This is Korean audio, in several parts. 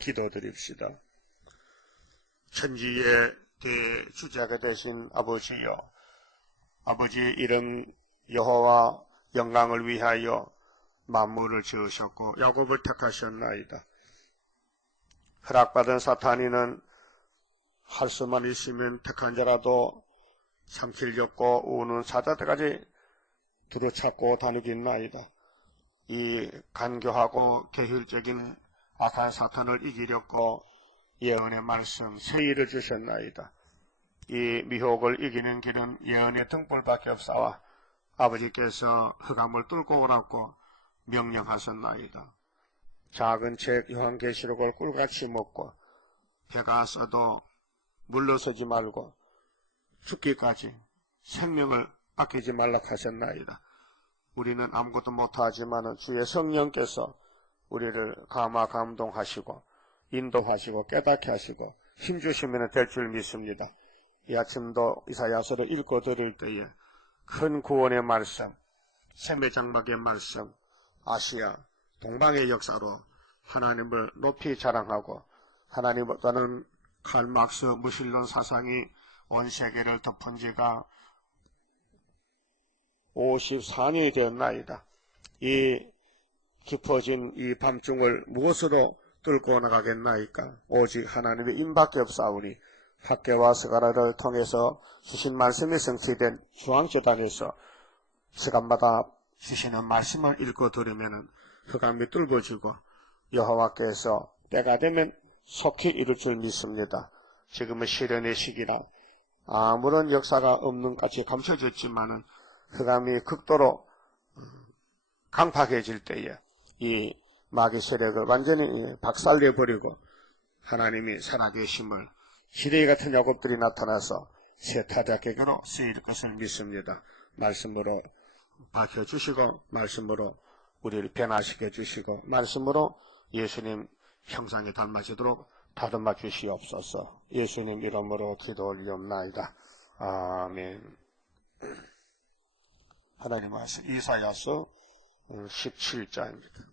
기도드립시다. 천지의 대주자가 되신 아버지여, 아버지의 이름 여호와 영광을 위하여 만물을 지으셨고 야곱을 택하셨나이다. 허락받은 사탄이는 할 수만 있으면 택한 자라도 삼키려고 우는 사자들까지 두루찾고 다니겠나이다. 이 간교하고 계율적인 악한 사탄을 이기려고 예언의 말씀 세일을 주셨나이다. 이 미혹을 이기는 길은 예언의 등불밖에 없사와 아버지께서 흑암을 뚫고 오라고 명령하셨나이다. 작은 책 요한계시록을 꿀같이 먹고 배가 써도 물러서지 말고 죽기까지 생명을 아끼지 말라 하셨나이다. 우리는 아무것도 못하지만 주의 성령께서 우리를 감화감동하시고 인도하시고 깨닫게 하시고 힘주시면 될 줄 믿습니다. 이 아침도 이사야서를 읽고 들을 때에 큰 구원의 말씀, 샘의 장막의 말씀, 아시아, 동방의 역사로 하나님을 높이 자랑하고 하나님보다는 칼 막스 무신론 사상이 온 세계를 덮은 지가 54년이 되었나이다. 이 깊어진 이 밤중을 무엇으로 뚫고 나가겠나이까? 오직 하나님의 임밖에 없사오니 학개와 스가랴를 통해서 주신 말씀이 성취된 중앙재단에서 시간마다 주시는 말씀을 읽고 들으면 흑암이 뚫어지고 여호와께서 때가 되면 속히 이룰 줄 믿습니다. 지금은 시련의 시기라 아무런 역사가 없는 같이 감춰졌지만은 흑암이 극도로 강팍해질 때에 이 마귀 세력을 완전히 박살내버리고 하나님이 살아계심을 시대의 같은 야곱들이 나타나서 새 타작객으로 쓰일 것을 믿습니다. 말씀으로 밝혀주시고 말씀으로 우리를 변화시켜 주시고 말씀으로 예수님 형상에 닮아지도록 다듬어 주시옵소서. 예수님 이름으로 기도 올리옵나이다. 아멘. 하나님 말씀 이사야서 17장입니다.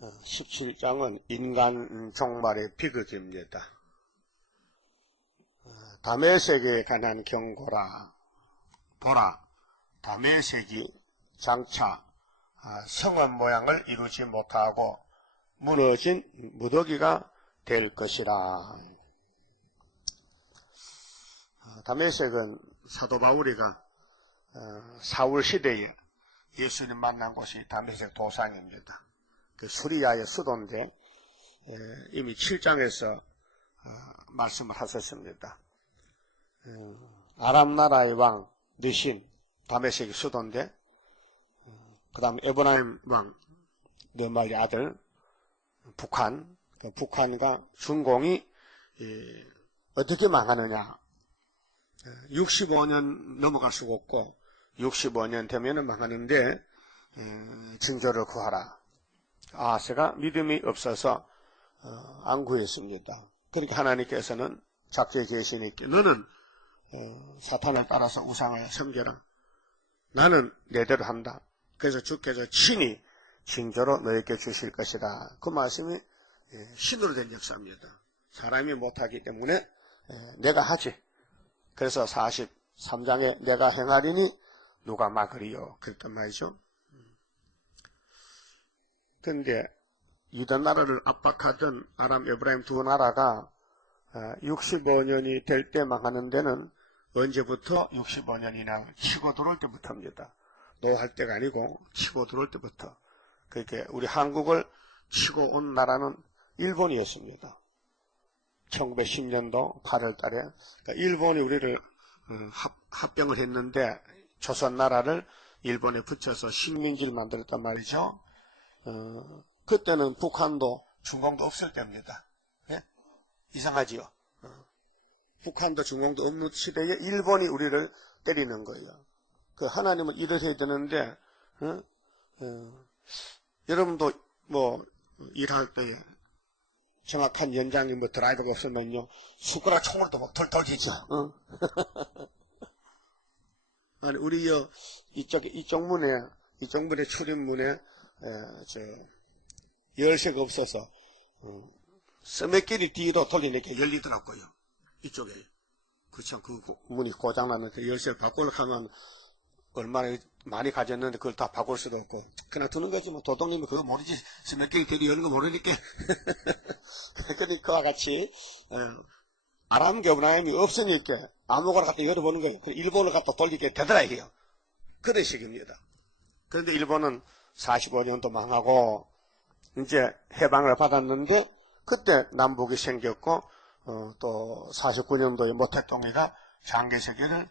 어, 17장은 인간 종말의 비극입니다. 다메섹에 관한 경고라. 보라, 다메섹이 장차 성읍 모양을 이루지 못하고 무너진 무더기가 될 것이라. 다메섹은 사도 바울이가 사울 시대에 예수님 만난 곳이 다메섹 도상입니다. 그 수리아의 수도인데 이미 7장에서 말씀을 하셨습니다. 아람 나라의 왕 느신 다메섹의 수도인데 그 다음 에브라임 왕 느말의 아들 북한, 북한과 중공이 어떻게 망하느냐. 65년 넘어갈 수가 없고 65년 되면 망하는데 징조를 구하라. 아하스가 믿음이 없어서 안 구했습니다. 그러니까 하나님께서는 작게 계시니까 너는 사탄을 따라서 우상을 섬겨라. 나는 내대로 한다. 그래서 주께서 친히 징조로 너에게 주실 것이다. 그 말씀이 신으로 된 역사입니다. 사람이 못하기 때문에 내가 하지. 그래서 43장에 내가 행하리니 누가 막으리요. 그랬단 말이죠. 그런데 이단 나라를 압박하던 아람, 에브라임 두 나라가 65년이 될 때 망하는 데는 언제부터 65년이나 치고 들어올 때부터입니다. 노할 때가 아니고 치고 들어올 때부터. 그렇게 우리 한국을 치고 온 나라는 일본이었습니다. 1910년도 8월 달에 그러니까 일본이 우리를 합병을 했는데 조선 나라를 일본에 붙여서 식민지를 만들었단 말이죠. 그때는 북한도 중공도 없을 때입니다. 예? 이상하지요. 북한도 중공도 없는 시대에 일본이 우리를 때리는 거예요. 그 하나님은 일을 해야 되는데 여러분도 뭐 일할 때 정확한 연장이 뭐 드라이버가 없으면요, 숟가락 총으로도 막 돌리죠. 아니, 우리 이쪽 문에 출입문에 열쇠가 없어서 서매끼리 뒤로 돌리니까 열리더라고요. 이쪽에. 그참 그 문이 고장났는데 열쇠를 바꾸려고 하면 얼마나 많이 가졌는데 그걸 다 바꿀 수도 없고 그냥 두는 거지 뭐. 도둑님이 그거 모르지. 서매끼리 뒤로 여는 거 모르니까. 그러니까 그와 같이 아람 에브라임이 없으니까 아무거나 갖다 열어보는 거예요. 일본을 갖다 돌리게 되더라 이게요. 그런 식입니다. 그런데 일본은 45년도 망하고 이제 해방을 받았는데 그때 남북이 생겼고 또 49년도에 모택동이가 장개세계를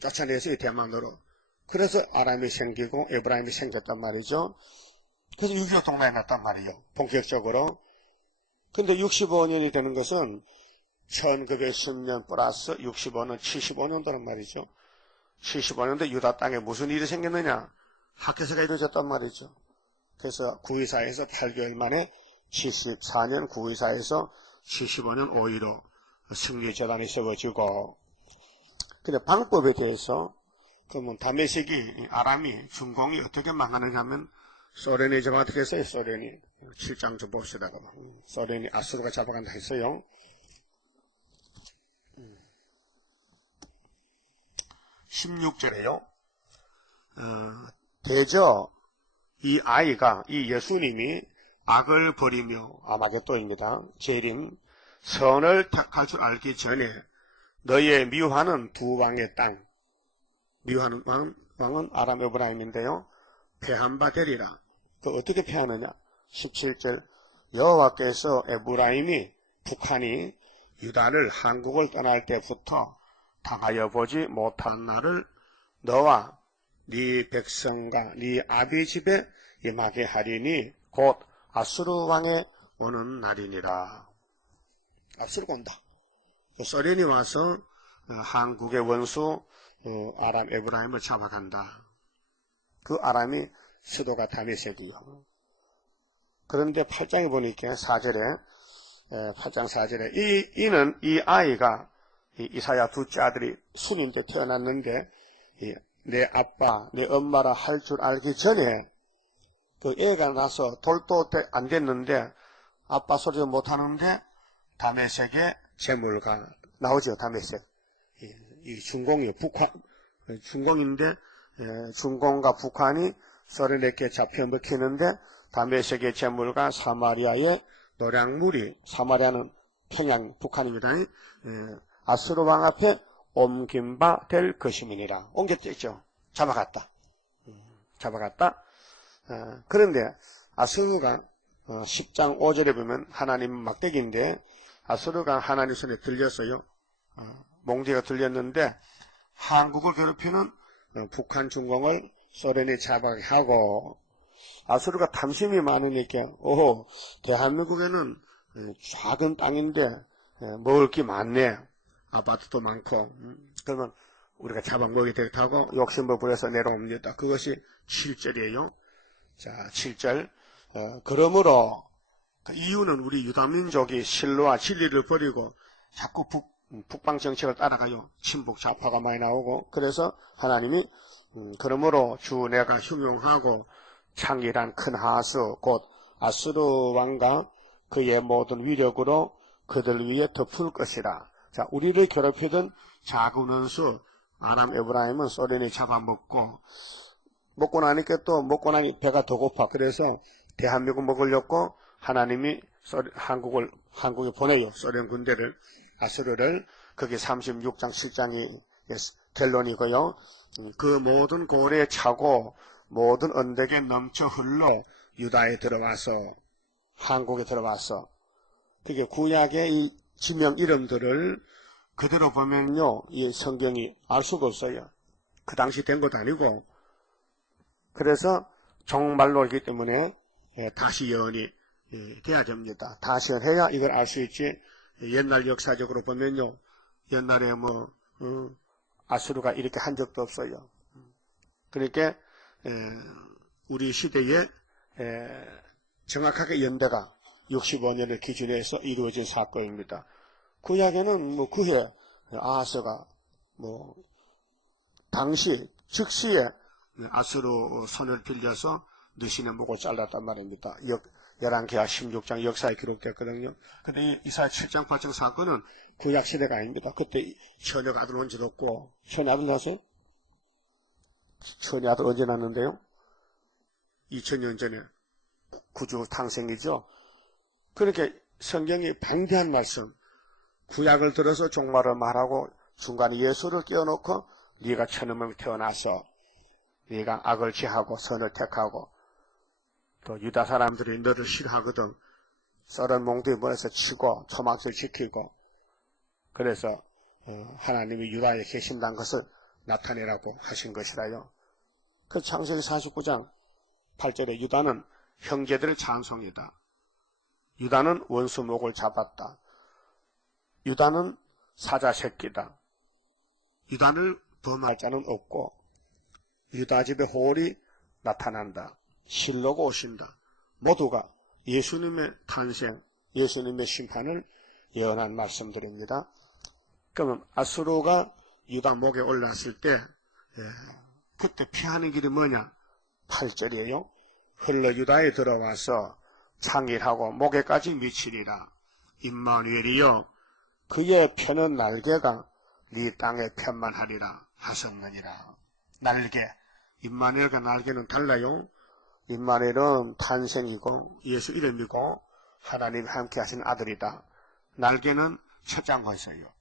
쫓아내서 대만으로. 그래서 아람이 생기고 에브라임이 생겼단 말이죠. 그래서 6.25 동맹이 났단 말이에요. 본격적으로. 근데 65년이 되는 것은 1910년 플러스 65년 75년도란 말이죠. 75년도 유다 땅에 무슨 일이 생겼느냐? 학교세가 이루어졌단 말이죠. 그래서 9.24에서 8개월 만에 74년 9.24에서 75년 5.15 승리재단이 세워지고. 근데 방법에 대해서 그러면 다메섹이 아람이 중공이 어떻게 망하느냐 하면 소련이 좀 어떻게 했어요? 소련이 7장 좀 봅시다. 소련이 아수르가 잡아간다 했어요. 16절에요. 대저 이 아이가 이 예수님이 악을 버리며 아마겟도입니다. 재림 선을 택할 줄 알기 전에 너의 미워하는 두 왕의 땅, 미워하는 왕은 아람 에브라임인데요. 패한 바 되리라. 그 어떻게 패하느냐? 17절 여호와께서 에브라임이 북한이 유다를 한국을 떠날 때부터 당하여 보지 못한 날을 너와 네 백성과 네 아비 집에 임하게 하리니 곧 아수르 왕에 오는 날이니라. 아수르가 온다. 소련이 와서 한국의 원수 아람 에브라임을 잡아간다. 그 아람이 수도가 다메섹이요. 그런데 8장에 보니까 4절에 8장 4절에 이는 이 아이가 이사야 둘째 아들이 순인데 태어났는데 내 아빠 내 엄마라 할 줄 알기 전에 그 애가 나서 돌도 안 됐는데 아빠 소리도 못하는데 다메섹의 재물가 나오죠. 다메섹 이 중공이요. 북한 중공인데 중공과 북한이 소련에게 잡혀 먹히는데 다메섹의 재물가 사마리아의 노량물이 사마리아는 평양 북한입니다. 아수르 왕 앞에 옮긴 바 될 것임이니라. 옮겼죠. 잡아갔다. 잡아갔다. 그런데 아수르가 10장 5절에 보면 하나님 막대기인데 아수르가 하나님 손에 들렸어요. 몽디가 들렸는데 한국을 괴롭히는 북한 중공을 소련이 잡아가게 하고 아수르가 탐심이 많으니까 대한민국에는 작은 땅인데 먹을 게 많네. 아파트도 많고 그러면 우리가 잡아먹게 되겠다고 욕심을 부려서 내려옵니다. 그것이 7절이에요. 자, 7절 그러므로 그 이유는 우리 유다민족이 신로와 진리를 버리고 자꾸 북방 정책을 따라가요. 친북 좌파가 많이 나오고 그래서 하나님이 그러므로 주 내가 흉용하고 창일한 큰 하수 곧 아수르 왕과 그의 모든 위력으로 그들 위에 덮을 것이라. 자, 우리를 괴롭히던 작은 원수 아람 에브라임은 소련이 잡아먹고 먹고 나니까 또 먹고 나니 배가 더 고파. 그래서 대한민국 먹으려고 하나님이 한국에 보내요. 소련 군대를 아수르를. 그게 36장 7장이 결론이고요. 그 모든 고래에 차고 모든 언덕에 넘쳐 흘러 유다에 들어와서 한국에 들어와서 그게 구약의 이 지명 이름들을 그대로 보면요, 이 성경이 알 수가 없어요. 그 당시 된 것도 아니고, 그래서 정말로이기 때문에 다시 예언이 돼야 됩니다. 다시 예언해야 이걸 알 수 있지. 옛날 역사적으로 보면요, 옛날에 아수르가 이렇게 한 적도 없어요. 그러니까 우리 시대에 정확하게 연대가 65년을 기준해서 이루어진 사건입니다. 구약에는 뭐 그해 아하스가 뭐 당시 즉시에 아수르 손을 빌려서 느신의 목을 잘랐단 말입니다. 열왕기하 16장 역사에 기록됐거든요. 근데 이사야 7장 8장 사건은 구약 시대가 아닙니다. 그때 처녀 아들 온 적 없고. 처녀 아들 낳았어요? 처녀 아들 언제 낳았는데요? 2000년 전에 구주 탄생이죠. 그렇게 성경이 방대한 말씀, 구약을 들어서 종말을 말하고 중간에 예수를 끼워놓고 네가 천음을 태어나서 네가 악을 지하고 선을 택하고 또 유다 사람들이 너를 싫어하거든. 썰은 몽둥이 보내서 치고 초막을 지키고 그래서 하나님이 유다에 계신다는 것을 나타내라고 하신 것이라요. 그 창세기 49장 8절에 유다는 형제들의 찬송이다. 유다는 원수 목을 잡았다. 유다는 사자 새끼다. 유다를 범할 자는 없고 유다 집의 호울이 나타난다. 실로가 오신다. 모두가 예수님의 탄생, 예수님의 심판을 예언한 말씀들입니다. 그러면 아수르가 유다 목에 올랐을 때 그때 피하는 길이 뭐냐? 8절이에요. 흘러 유다에 들어와서 창일하고 목에까지 미치리라. 임마누엘이여 그의 펴는 날개가 네 땅의 편만 하리라 하셨느니라. 날개, 임마누엘과 날개는 달라요. 임마누엘은 탄생이고 예수 이름이고 하나님이 함께 하신 아들이다. 날개는 첫장건세요.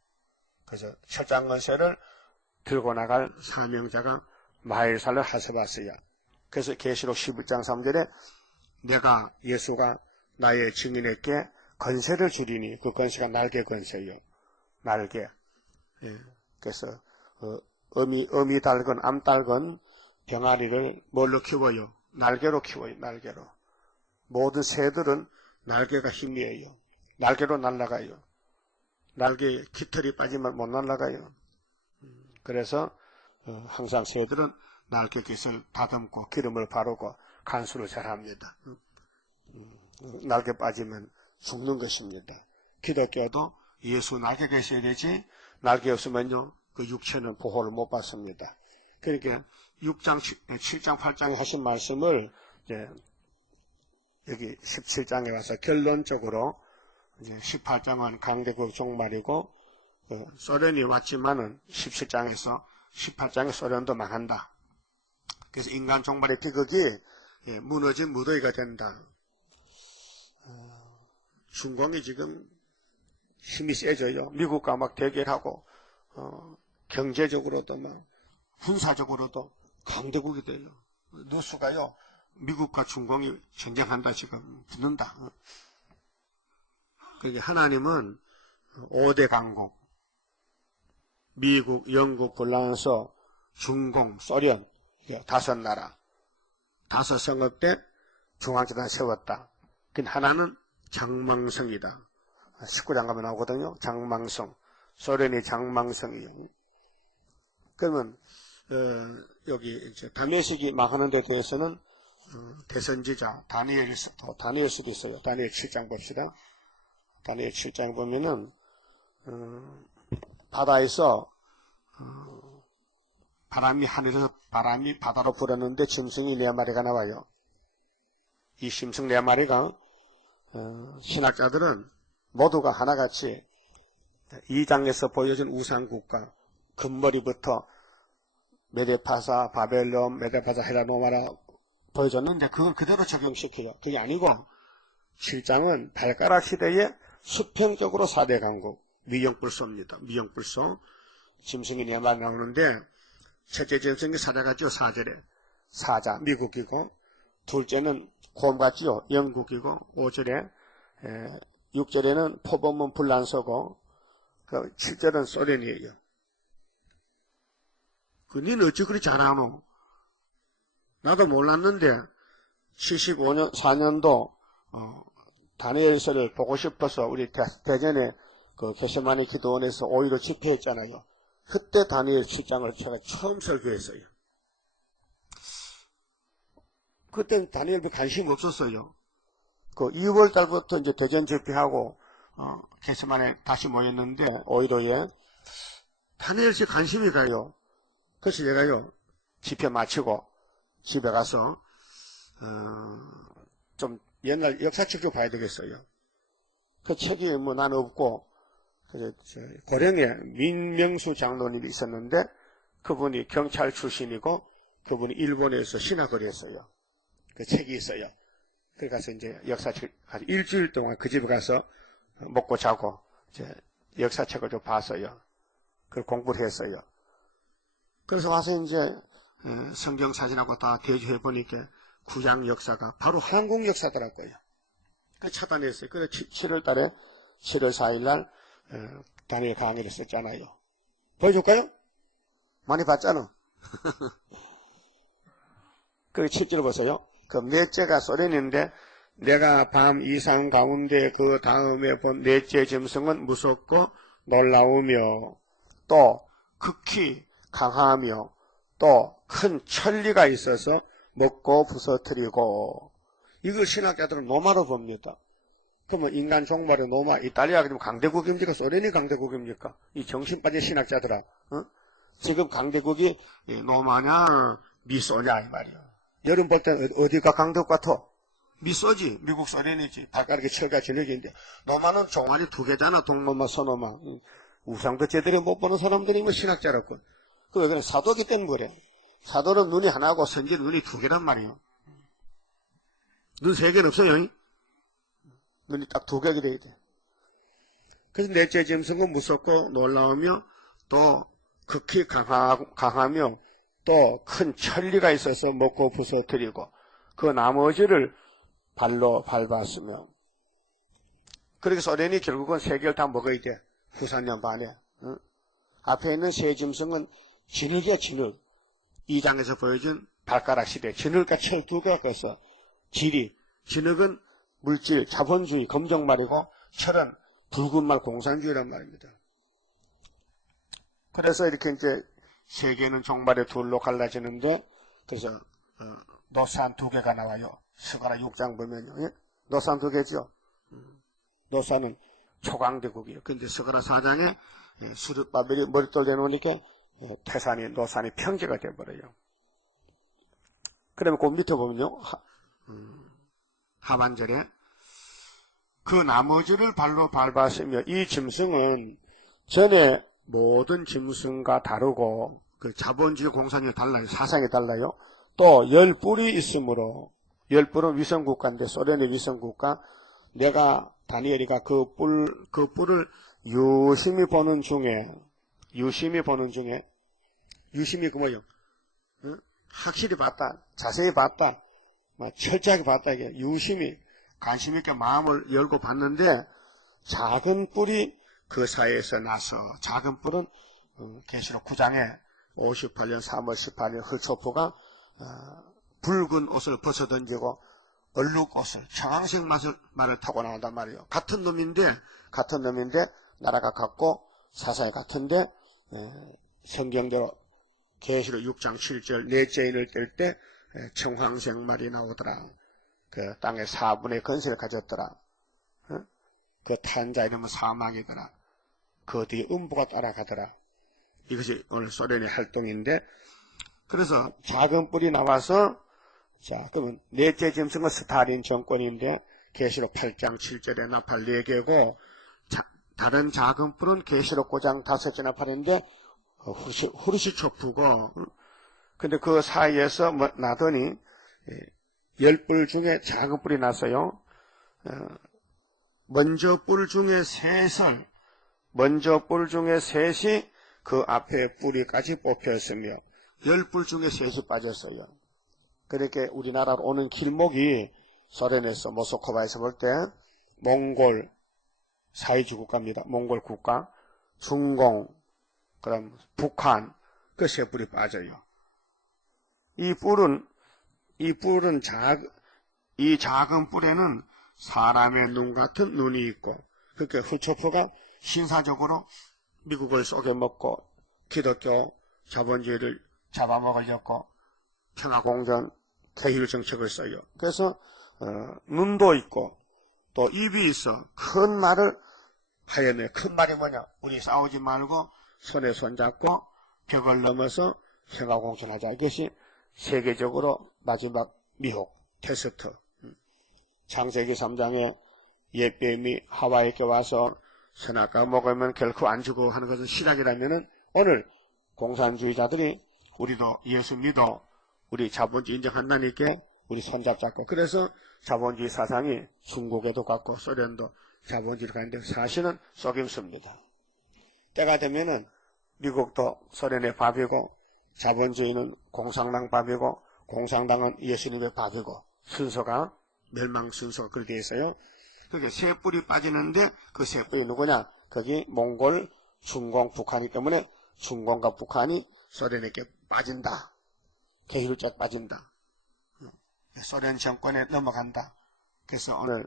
그래서 첫장건세를 들고 나갈 사명자가 마일살을 하세바스야. 그래서 계시록 11장 3절에 내가 예수가 나의 증인에게 건세를 주리니 그 건세가 날개 건세요. 날개. 그래서 어미 달건 암 달건 병아리를 뭘로 키워요? 날개로 키워요. 날개로. 모든 새들은 날개가 힘이에요. 날개로 날아가요. 날개에 깃털이 빠지면 못 날아가요. 그래서 항상 새들은 날개 깃을 다듬고 기름을 바르고 간수를 잘합니다. 날개 빠지면 죽는 것입니다. 기독교도 예수 날개가 있어야 되지 날개 없으면요 그 육체는 보호를 못 받습니다. 그러니까 6장, 7장, 8장에 하신 말씀을 이제 여기 17장에 와서 결론적으로 이제 18장은 강대국 종말이고 소련이 왔지만은 17장에서 18장에 소련도 망한다. 그래서 인간 종말의 비극이 무너진 무더기가 된다. 중공이 지금 힘이 세져요. 미국과 막 대결하고 경제적으로도 막 군사적으로도 강대국이 돼요. 누수가요. 미국과 중공이 전쟁한다 지금 붙는다. 그러니까 하나님은 5대 강국 미국, 영국, 불란서, 중공, 소련 5나라 5성읍 때 중앙재단 세웠다. 그 하나는 장망성이다. 19장 가면 나오거든요. 장망성. 소련이 장망성이에요. 그러면 여기 이제 다메섹이 망하는 데 대해서는 대선지자 다니엘서도 있어요. 다니엘 7장 봅시다. 다니엘 7장 보면은 바다에서 하늘에서 바람이 바다로 불었는데 짐승이 4마리가 나와요. 이 짐승 4마리가 신학자들은 모두가 하나같이 2장에서 보여준 우상국가 금머리부터 메데파사, 바벨론, 메데파사, 헤라노마라 보여줬는데 그걸 그대로 적용시켜요. 그게 아니고 7장은 발가락 시대에 수평적으로 4대 강국 미영불소입니다. 미영불소 짐승이 4마리 나오는데 첫째 짐승이 사자같죠. 4절에 사자 미국이고 둘째는 곰같지요. 영국이고 5절에 6절에는 표범은 불란서고 7절은 소련이에요. 니는 어찌 그리 잘하노? 나도 몰랐는데 75년 4년도 다니엘서를 보고 싶어서 우리 대전에 그 게세마니 기도원에서 5.15 집회했잖아요. 그때 다니엘 7장을 제가 처음 설교했어요. 그때는 다니엘도 관심 없었어요. 그 2월 달부터 이제 대전 집회하고, 개천만에 다시 모였는데, 5.15에 다니엘씨 관심이 가요. 그래서 제가요, 집회 마치고 집에 가서, 좀 옛날 역사책 좀 봐야 되겠어요. 그 책이 뭐 난 없고, 고령에 민명수 장로님이 있었는데, 그분이 경찰 출신이고, 그분이 일본에서 신학을 했어요. 그 책이 있어요. 그래 가서 이제 역사책, 한 일주일 동안 그 집에 가서 먹고 자고, 이제 역사책을 좀 봤어요. 그걸 공부를 했어요. 그래서 와서 이제 성경 사진하고 다 대조해 보니까 구약 역사가 바로 한국 역사더라고요. 그 차단했어요. 그래서 7월 달에, 7월 4일 날, 다니엘 강의를 썼잖아요. 보여줄까요? 많이 봤잖아. 그 7절 보세요. 그 넷째가 소련인데, 내가 밤 이상 가운데 그 다음에 본 넷째 짐승은 무섭고 놀라우며 또 극히 강하며 또 큰 천리가 있어서 먹고 부서뜨리고, 이걸 신학자들은 노마로 봅니다. 그러면 인간 종말의 노마, 이탈리아가 지금 강대국입니까? 소련이 강대국입니까? 이 정신 빠진 신학자들아, 지금 강대국이 노마냐 미소냐 이 말이야. 여름 볼 때는 어디가 강대국 같아? 미소지. 미국 소련이지. 발가락에 철과 진흙인데, 노마는 종말이 2개잖아. 동노마 서노마. 우상도 제대로 못 보는 사람들이 뭐 신학자라고. 그 왜 그래? 사도기 때문에 그래. 사도는 눈이 하나고 선지는 눈이 2개란 말이에요. 눈 3개는 없어요. 눈이 딱 2개가 돼야 돼. 그래서 넷째 짐승은 무섭고 놀라우며 또 극히 강하며 또 큰 천리가 있어서 먹고 부서뜨리고 그 나머지를 발로 밟았으며, 그렇게 소련이 결국은 3개를 다 먹어야 돼. 후산년 반에. 앞에 있는 세 짐승은 진흙이야, 진흙. 2장에서 보여준 발가락 시대. 진흙과 철 2개가 커서 질이, 진흙은 물질, 자본주의, 검정말이고 철은 붉은 말, 공산주의란 말입니다. 그래서 이렇게 이제 세계는 종말의 둘로 갈라지는데, 그래서 노산 2개가 나와요. 스가랴 6장 보면요. 예? 노산 2개죠. 노산은 초강대국이에요. 근데 스가랴 4장에 수르바벨이 머릿돌 내놓으니까 태산이, 노산이 평지가 돼버려요. 그러면 그 밑에 보면요. 하반절에 그 나머지를 발로 밟았으며, 이 짐승은 전에 모든 짐승과 다르고 그 자본주의 공산이 달라요. 사상이 달라요. 또 10뿔이 있으므로, 10뿔은 위성국가인데 소련의 위성국가, 내가 다니엘이가 그 뿔을 유심히 보는 중에, 유심히 그 뭐예요? 확실히 봤다, 자세히 봤다, 철저하게 봤다, 이게 유심히 관심 있게 마음을 열고 봤는데, 작은 뿔이 그 사이에서 나서, 작은 뿔은 계시록 9장에 58년 3월 18일 흑초포가 붉은 옷을 벗어던지고 얼룩옷을, 청황색 말을 타고 나온단 말이에요. 같은 놈인데 나라가 같고 사상이 같은데, 성경대로 계시록 6장 7절 넷째 인을 뗄 때 청황색 말이 나오더라. 그 땅의 4분의 건세를 가졌더라. 그 탄 자 이름은 사막이더라. 그 뒤에 음부가 따라가더라. 이것이 오늘 소련의 활동인데, 그래서 작은 뿔이 나와서, 자, 그러면 넷째 짐승은 스탈린 정권인데, 계시록 8장 7절에 나팔 4개고, 다른 작은 뿔은 계시록 9장 5개 나팔인데, 후르시초프고, 근데 그 사이에서 나더니, 10뿔 중에 작은 뿔이 났어요. 먼저 뿔 중에 셋이 그 앞에 뿌리까지 뽑혔으며 10뿔 중에 셋이 빠졌어요. 그렇게 우리나라로 오는 길목이 소련에서 모스크바에서 볼 때 몽골 사회주의 국가입니다. 몽골 국가, 중공, 그럼 북한, 그 세 뿔이 빠져요. 이 작은 뿔에는 사람의 눈 같은 눈이 있고, 그렇게 후초프가 신사적으로 미국을 쏘개먹고 기독교 자본주의를 잡아먹으려고 평화공전, 계율 정책을 써요. 그래서 눈도 있고 또 입이 있어 큰 말을 하였네. 큰 말이 뭐냐? 우리 싸우지 말고 손에 손잡고 벽을 넘어서 평화공존하자. 이것이 세계적으로 마지막 미혹, 테스트. 창세기 3장에 옛뱀이 하와에게 와서 선악과 먹으면 결코 안 주고 하는 것은 시작이라면은 오늘 공산주의자들이 우리도 예수 믿어 우리 자본주의 인정한다니까 우리 손잡잡고 그래서 자본주의 사상이 중국에도 갔고 소련도 자본주의로 가는데 사실은 속임수입니다. 때가 되면은 미국도 소련의 밥이고 자본주의는 공산당 밥이고 공산당은 예수님의 밥이고 순서가 멸망 순서가 그렇게 되어 있어요. 그게 세 뿔이 빠지는데 그 세 뿔이 누구냐? 거기 몽골, 중공, 북한이기 때문에 중공과 북한이 소련에게 빠진다. 계율적 빠진다. 소련 정권에 넘어간다. 그래서 오늘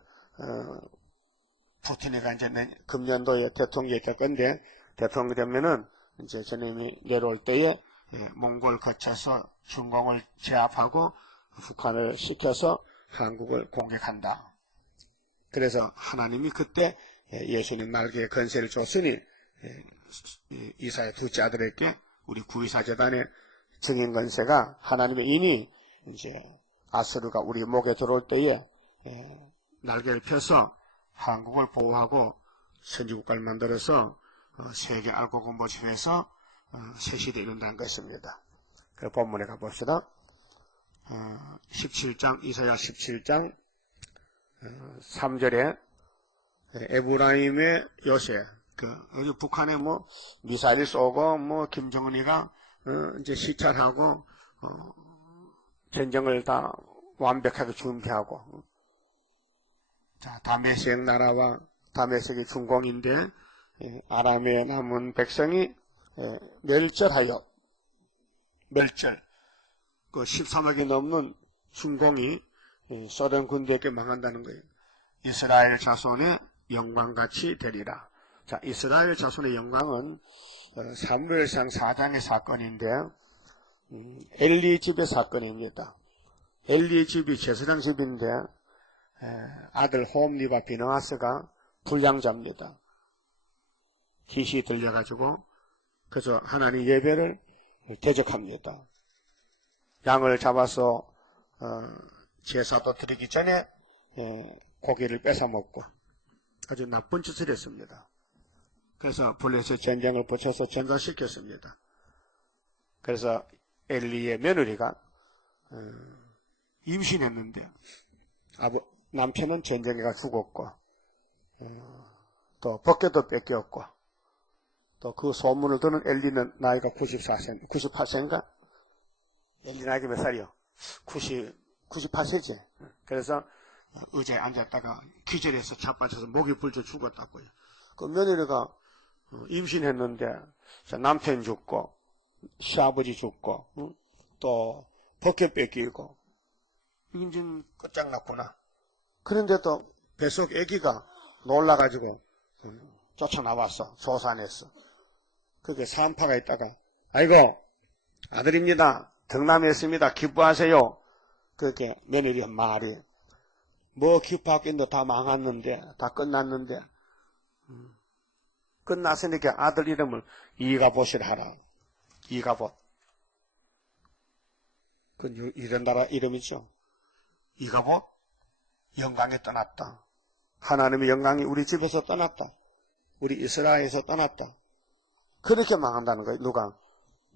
푸틴이가 이제 금년도에 대통령이 될 건데 대통령이 되면은 이제 저님이 내려올 때에 몽골 거쳐서 중공을 제압하고 북한을 시켜서 한국을 공격한다. 그래서 하나님이 그때 예수님 날개에 건세를 줬으니 이사야 둘째 아들에게 우리 구이사 재단의 증인 건세가 하나님의 인이 이제 아수르가 우리 목에 들어올 때에 날개를 펴서 한국을 보호하고 선지국가를 만들어서 세계 알고 공부처에서 새 시대에 이른다는 것입니다. 그 본문에 가봅시다. 17장 이사야 17장 3절에 에브라임의 요새 그 북한에 뭐 미사일 쏘고 뭐 김정은이가 이제 시찰하고 전쟁을 다 완벽하게 준비하고 자 다메섹 나라와 다메섹이 중공인데 아람에 남은 백성이 멸절하여 멸절 그 13억이 넘는 중공이 소련 군대에게 망한다는 거예요. 이스라엘 자손의 영광같이 되리라. 자, 이스라엘 자손의 영광은 사무엘상 4장의 사건인데 엘리 집의 사건입니다. 엘리 집이 제사장 집인데 아들 홈리와 비느하스가 불량자입니다. 귀신이 들려가지고 그래서 하나님 예배를 대적합니다. 양을 잡아서 제사도 드리기 전에 고기를 뺏어 먹고 아주 나쁜 짓을 했습니다. 그래서 블레셋 전쟁을 붙여서 전사시켰습니다. 그래서 엘리의 며느리가 임신했는데 남편은 전쟁에 가 죽었고 또 벗겨도 뺏겼고 또 그 소문을 듣는 엘리는 나이가 98세인가? 엘리 나이가 몇 살이요? 98세지. 그래서 의자에 앉았다가 기절해서 자빠져서 목이 불져 죽었다고요. 그 며느리가 임신했는데 남편 죽고 시아버지 죽고 또 벗겨 뺏기고 이제 끝장났구나. 그런데도 뱃속 아기가 놀라가지고 쫓아나왔어. 조산했어. 그게 산파가 있다가 아이고 아들입니다. 덕남했습니다. 기뻐하세요. 그렇게 며느리 말이 뭐 기뻐하겠노. 다 망했는데 다 끝났는데 끝났으니까 아들 이름을 이가봇이라 하라. 이가봇. 그 이런 나라 이름이죠. 이가봇 영광에 떠났다. 하나님의 영광이 우리 집에서 떠났다. 우리 이스라엘에서 떠났다. 그렇게 망한다는 거예요. 누가?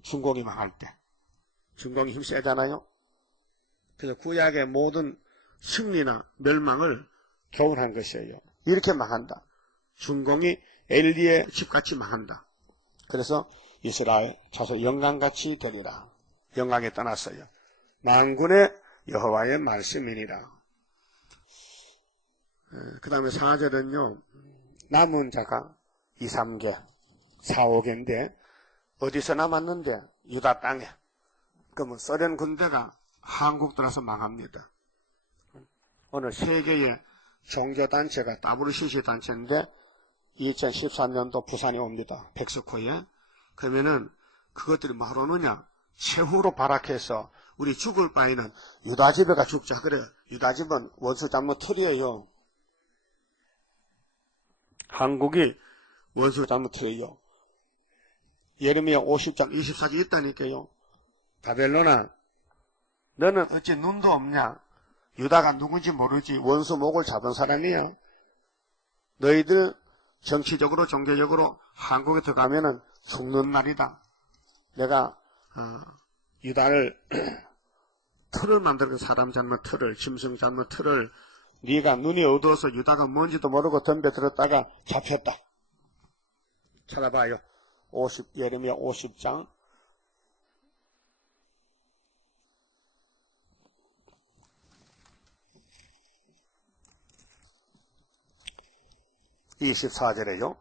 중공이 망할 때. 중공이 힘 세잖아요. 그래서 구약의 모든 승리나 멸망을 교훈한 것이에요. 이렇게 망한다. 중공이 엘리의 집같이 망한다. 그래서 이스라엘 자손 영광같이 되리라. 영광에 떠났어요. 만군의 여호와의 말씀이니라. 그 다음에 4절은요. 남은 자가 2, 3개, 4, 5개인데 어디서 남았는데? 유다 땅에. 그러면 소련 군대가 한국 들어서 망합니다. 오늘 세계의 종교단체가 WCC 단체인데 2013년도 부산에 옵니다. 백석호에. 그러면은 그것들이 뭐하러 오느냐? 최후로 발악해서 우리 죽을 바에는 유다지배가 죽자. 그래. 유다집은 원수 잡는 틀이에요. 한국이 원수 잘못해요. 예레미야 50장 24절 있다니까요. 바벨론아, 너는 어찌 눈도 없냐? 유다가 누군지 모르지 원수 목을 잡은 사람이야. 너희들 정치적으로 종교적으로 한국에 들어가면은 죽는 날이다. 내가 유다를 틀을 만들고 사람 잡는 틀을, 짐승 잡는 틀을 네가 눈이 어두워서 유다가 뭔지도 모르고 덤벼들었다가 잡혔다. 찾아봐요. 예레미야 50장 24절에요.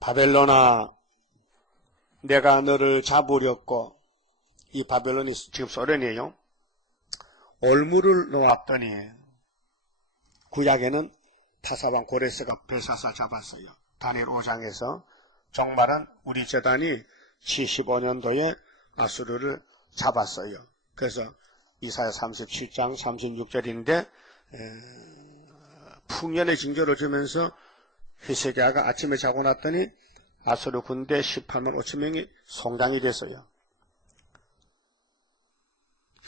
바벨론아, 내가 너를 잡으려고, 이 바벨론이 지금 소련이에요. 올무를 놓았더니 구약에는 타사방 고레스가 벨사사 잡았어요. 다니엘 5장에서 종말은 우리 제단이 75년도에 아수르를 잡았어요. 그래서 이사야 37장 36절인데 풍년의 징조를 주면서 히스기야가 아침에 자고 났더니 아수르 군대 18만 5천 명이 송장이 됐어요.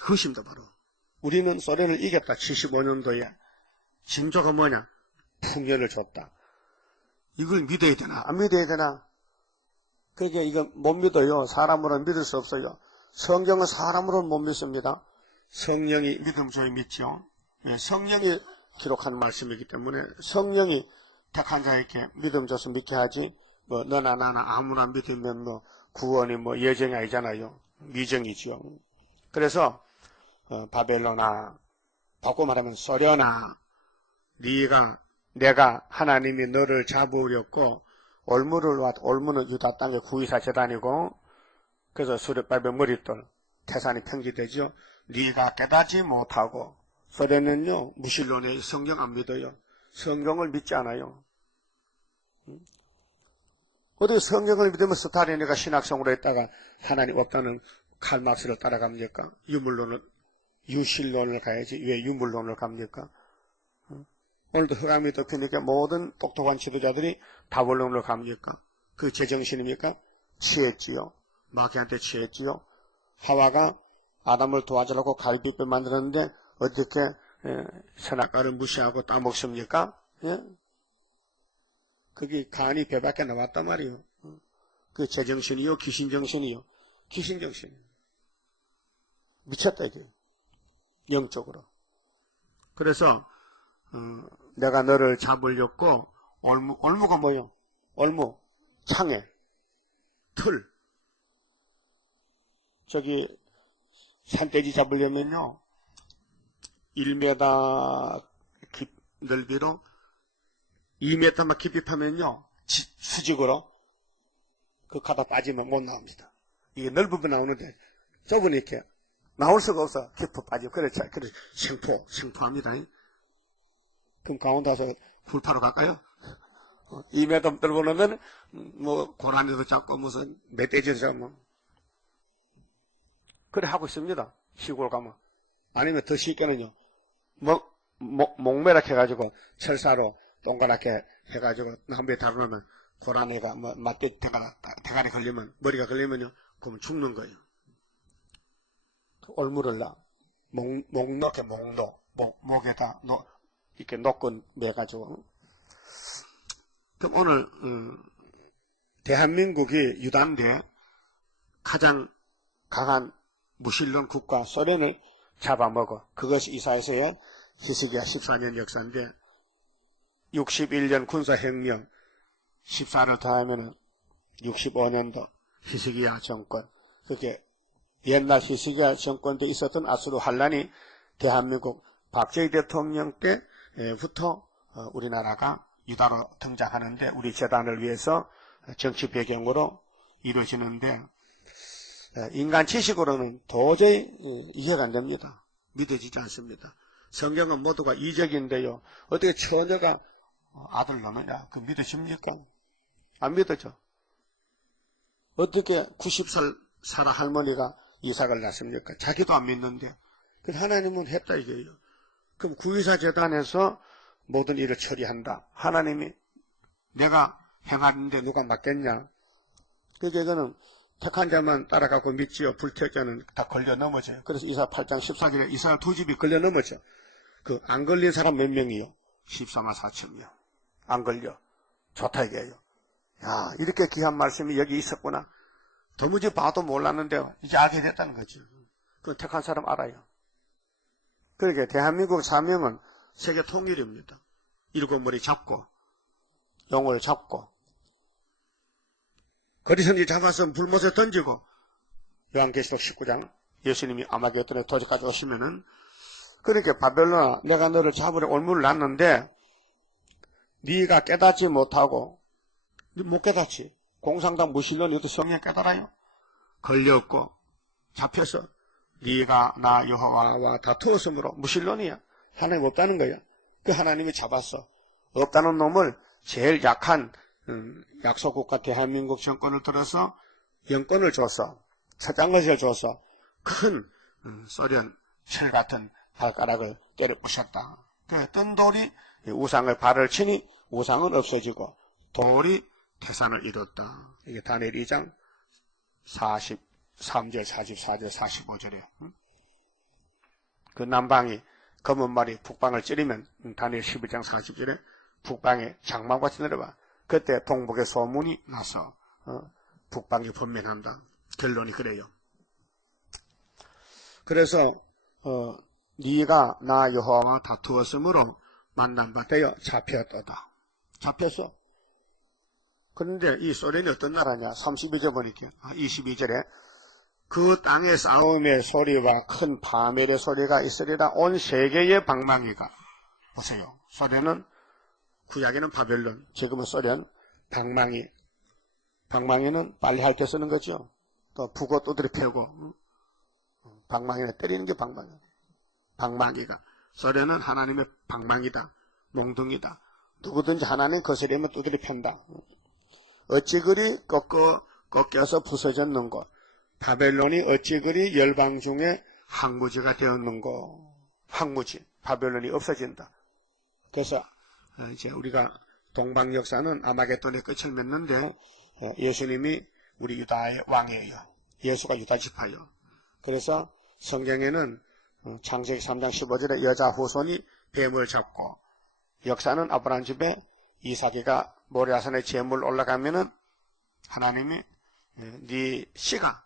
그것입니다. 바로 우리는 소련을 이겼다. 75년도에 징조가 뭐냐? 풍년을 줬다. 이걸 믿어야 되나? 안 믿어야 되나? 그러니까 이거 못 믿어요. 사람으로는 믿을 수 없어요. 성경은 사람으로는 못 믿습니다. 성령이 믿음 줘야 믿죠. 성령이 기록한 말씀이기 때문에 성령이 택한 자에게 믿음 줘서 믿게 하지, 뭐 너나 나나 아무나 믿으면 뭐 구원이 뭐 예정이 아니잖아요. 미정이죠. 그래서 바벨론아, 바꿔 말하면 소련아, 내가 하나님이 너를 잡으려고 올무는 유다 땅의 구이사 재단이고, 그래서 수렵밟의 머릿돌 태산이 평지되죠. 네가 깨닫지 못하고, 소련은요 무신론에 성경 안 믿어요. 성경을 믿지 않아요. 어떻게 성경을 믿으면 스타린이가 신학성으로 했다가 하나님 없다는 칼막스를 따라갑니까? 유실론을 가야지 왜 유물론을 갑니까? 오늘도 흑암이 덮이니까 모든 똑똑한 지도자들이 다원론을 갑니까? 그 제정신입니까? 취했지요. 마귀한테 취했지요. 하와가 아담을 도와주려고 갈비뼈 만들었는데 어떻게 선악과를 무시하고 따먹습니까? 예? 그게 간이 배밖에 나왔단 말이에요. 그 제정신이요, 귀신정신이요. 귀신정신. 미쳤다 이게. 영적으로. 그래서 내가 너를 잡으려고 올무가 뭐예요? 올무, 창에, 틀. 저기 산돼지 잡으려면요 1m 넓이로 2m만 깊이 파면요 수직으로 그 가다 빠지면 못 나옵니다. 이게 넓으면 나오는데 좁으니 이렇게 나올 수가 없어. 깊어 빠지고 그래 생포합니다. 그럼 강원도 와서 굴파로 갈까요? 2m 넓어놓으면 뭐 고라니도 잡고 무슨 멧돼지도 잡고 그래 하고 있습니다. 시골 가면. 아니면 더 쉽게는요 목매락 해가지고 철사로 동그랗게 해가지고 나무에 다루면 고라니가 뭐 맞대 대가리 걸리면 머리가 걸리면요 그러면 죽는 거예요. 올무를 목에다 이렇게 놓고 매가지고. 그럼 오늘 대한민국이 유다인데 가장 강한 무신론 국가 소련을 잡아먹어. 그것이 이사야서의 히스기야 14년 역사인데 61년 군사혁명 14를 더하면 65년도 히스기야 정권. 그게 옛날 히스기야 정권 때 있었던 아수르 환란이 대한민국 박정희 대통령 때부터 우리나라가 유다로 등장하는데 우리 재단을 위해서 정치 배경으로 이루어지는데 인간 지식으로는 도저히 이해가 안 됩니다. 믿어지지 않습니다. 성경은 모두가 이적인데요. 어떻게 처녀가 아들 낳느냐? 그 믿어집니까? 안 믿어져. 어떻게 90살 살아 할머니가 이삭을 낳습니까? 자기도 안 믿는데 그래서 하나님은 했다 이거예요. 그럼 구의사 재단에서 모든 일을 처리한다. 하나님이 내가 행하는데 누가 맡겠냐? 그러니까 이거는 택한 자만 따라가고 믿지요. 불택자는 다 걸려 넘어져요. 그래서 이사 8장 14절에 이사야 2집이 걸려 넘어져. 그 안 걸린 사람 몇 명이요? 14만 4천이요. 안 걸려. 좋다 이게요. 야, 이렇게 귀한 말씀이 여기 있었구나. 도무지 봐도 몰랐는데 이제 알게 됐다는 거죠. 그 택한 사람 알아요. 그러게 대한민국 사명은 세계 통일입니다. 일곱 머리 잡고 용을 잡고 거리선지 잡아서 불못에 던지고 요한계시록 19장 예수님이 아마겟돈에 도적까지 오시면은 그렇게 바벨론아 내가 너를 잡으려 올무를 놨는데 네가 깨닫지 못하고 못 깨닫지. 공산당 무신론이 어떤 성령 깨달아요? 걸렸고 잡혀서 네가 나 여호와와 다투었으므로 무신론이야. 하나님 없다는 거야. 그 하나님이 잡았어. 없다는 놈을 제일 약한 약소국가 대한민국 정권을 들어서 영권을 줘서 처장것을 줘서 큰 소련 철 같은 발가락을 때려 부셨다. 그 뜬 돌이 우상을 발을 치니 우상은 없어지고 돌이 태산을 이뤘다. 이게 다니엘 2장 43절, 44절, 45절에 그 남방이 검은 말이 북방을 찌르면 다니엘 11장 40절에 북방에 장막같이 내려와. 그때 동북의 소문이 나서 북방이 번면한다. 결론이 그래요. 그래서 네가 나 여호와와 다투었으므로 만난 바 되어 잡혔도다. 잡혔어. 그런데 이 소련이 어떤 나라냐? 32절 보니까 22절에 그 땅의 싸움의 소리와 큰 파멸의 소리가 있으리라. 온 세계의 방망이가. 보세요. 소련은 구약에는 바벨론, 지금은 소련, 방망이. 방망이는 빨리 할 때 쓰는 거죠. 또 북어 두드려 패고 방망이를 때리는 게 방망이. 방망이가. 소련은 하나님의 방망이다. 몽둥이다. 누구든지 하나님 거스리면 두드려 편다. 어찌 그리 꺾여서 부서졌는고. 바벨론이 어찌 그리 열방 중에 항무지가 되었는고. 항무지. 바벨론이 없어진다. 그래서 이제 우리가 동방 역사는 아마겟돈의 끝을 맺는데 예수님이 우리 유다의 왕이에요. 예수가 유다 지파예요. 그래서 성경에는 창세기 3장 15절에 여자 후손이 뱀을 잡고 역사는 아브라함 집에 이삭이가 모리아산에 제물 올라가면은 하나님이 네 씨가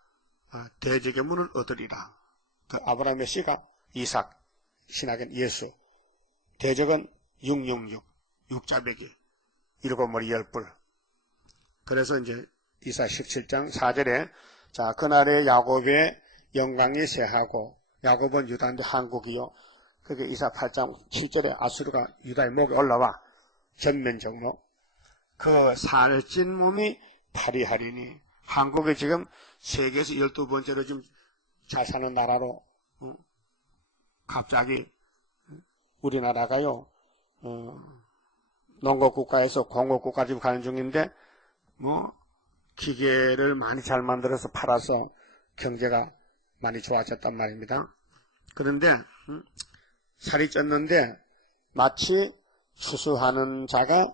대적의 문을 얻으리라. 그 아브라함의 씨가 이삭, 신학은 예수. 대적은 666, 육자배기, 7머리 10뿔. 그래서 이제 이사 17장 4절에 자 그날에 야곱의 영광이 쇠하고 야곱은 유다인데 한국이요. 그게 이사 8장 7절에 아수르가 유다의 목에 올라와 전면적로 그 살찐 몸이 파리하리니 한국이 지금 세계에서 12번째로 좀 잘 사는 나라로 갑자기 우리나라가요 농업국가에서 공업국가 지금 가는 중인데 뭐 기계를 많이 잘 만들어서 팔아서 경제가 많이 좋아졌단 말입니다. 그런데 살이 쪘는데 마치 추수하는 자가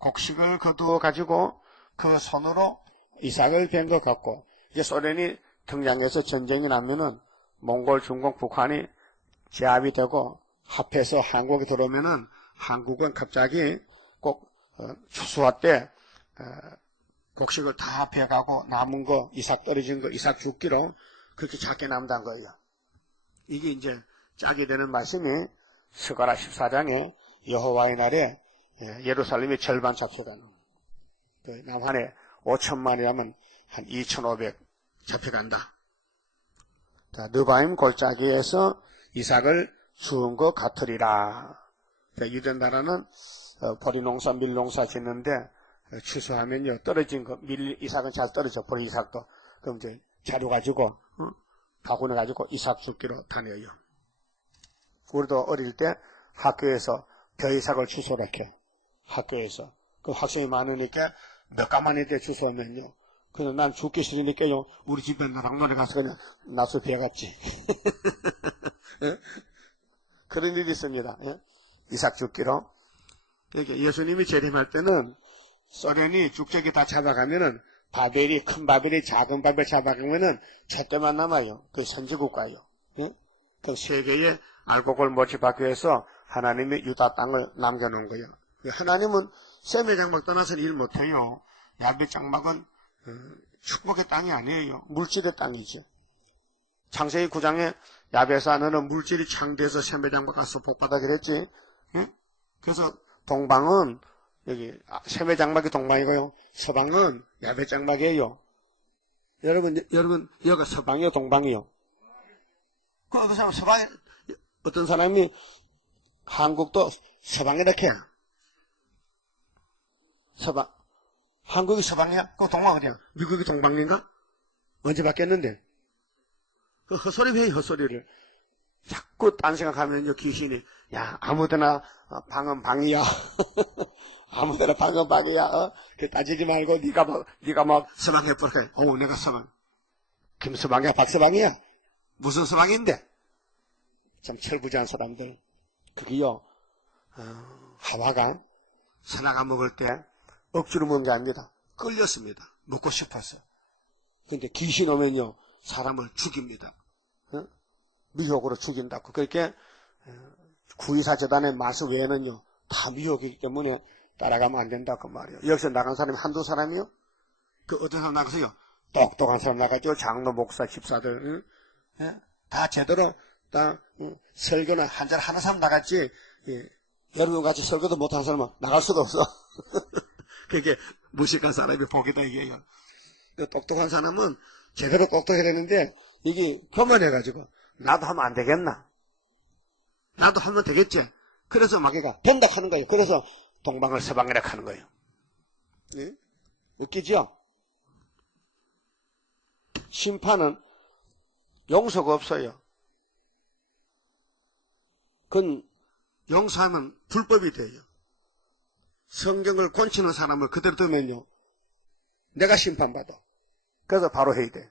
곡식을 거두어 가지고 그 손으로 이삭을 벤 것 같고 이제 소련이 등장해서 전쟁이 나면은 몽골, 중국, 북한이 제압이 되고 합해서 한국에 들어오면은 한국은 갑자기 꼭 추수할 때 곡식을 다 합해가고 남은 거 이삭 떨어진 거 이삭 죽기로 그렇게 작게 남단 거예요. 이게 이제 짝이 되는 말씀이 스가랴 14장에 여호와의 날에 예루살렘이 절반 잡혀가는 그 남한에 5천만이라면 한 2,500 잡혀간다. 자, 느바임 골짜기에서 이삭을 주운 것 같으리라. 유대 나라는 보리농사, 밀농사 짓는데 추수하면요 떨어진 거 이삭은 잘 떨어져. 보리 이삭도 그럼 이제 자루 가지고 바구니 가지고 이삭 줍기로 다녀요. 우리도 어릴 때 학교에서 벼이삭을 추수렇게 학교에서 그 학생이 많으니까 몇 가만히 때 주워오면요. 그래서 난 죽기 싫으니까요. 우리 집에 나랑 노래 가서 그냥 나수 베어갔지. 그런 일이 있습니다. 이삭 죽기로. 그러니까 예수님이 재림할 때는 소련이 죽적이 다 잡아가면은 바벨이 큰 바벨이 작은 바벨 잡아가면은 잣대만 남아요. 그 선지국가요. 그 세계의 알곡을 모집하기 위해서 하나님이 유다 땅을 남겨놓은 거예요. 하나님은 셈의 장막 떠나서는 일 못해요. 야베 장막은 축복의 땅이 아니에요. 물질의 땅이죠. 창세기 9장에 야베에서 너는 물질이 창대해서 셈의 장막 가서 복받아 그랬지. 그래서 동방은 여기 셈의 장막이 동방이고요. 서방은 야베 장막이에요. 여러분 여기가 서방이요, 동방이요? 그 어떤 사람 서방, 어떤 사람이 한국도 서방이라게 해. 서방. 한국이 서방이야? 그거 동방 어디야? 미국이 동방인가? 언제 바뀌었는데? 그 헛소리 왜 헛소리를. 자꾸 딴 생각하면요, 귀신이. 야, 아무데나 방은 방이야. 아무데나 방은 방이야. 그 따지지 말고 네가 막 서방해 버려. 내가 서방. 김서방이야, 박서방이야? 무슨 서방인데? 참 철부지한 사람들. 그게요, 하와가 선악과 먹을 때 억지로 먹은 게 아닙니다. 끌렸습니다. 먹고 싶어서. 근데 귀신 오면요, 사람을 죽입니다. 미혹으로 죽인다고. 그렇게 구이사 재단의 말씀 외에는요, 다 미혹이기 때문에 따라가면 안 된다 그 말이에요. 여기서 나간 사람이 한두 사람이요? 그 어떤 사람 나가서요? 똑똑한 사람 나가죠. 장로, 목사, 집사들. 다 제대로 다 설교는 한절 하는 사람 나갔지. 여러분 같이 설교도 못하는 사람은 나갈 수도 없어. 그게 무식한 사람이 복이다 이게요. 똑똑한 사람은 제대로 똑똑해야 되는데 이게 교만해가지고 나도 하면 안 되겠나? 나도 하면 되겠지? 그래서 마귀가 된다 하는 거예요. 그래서 동방을 서방이라 하는 거예요. 네? 웃기죠? 심판은 용서가 없어요. 그건 용서하면 불법이 돼요. 성경을 곤치는 사람을 그대로 두면요, 내가 심판받아. 그래서 바로 해야 돼.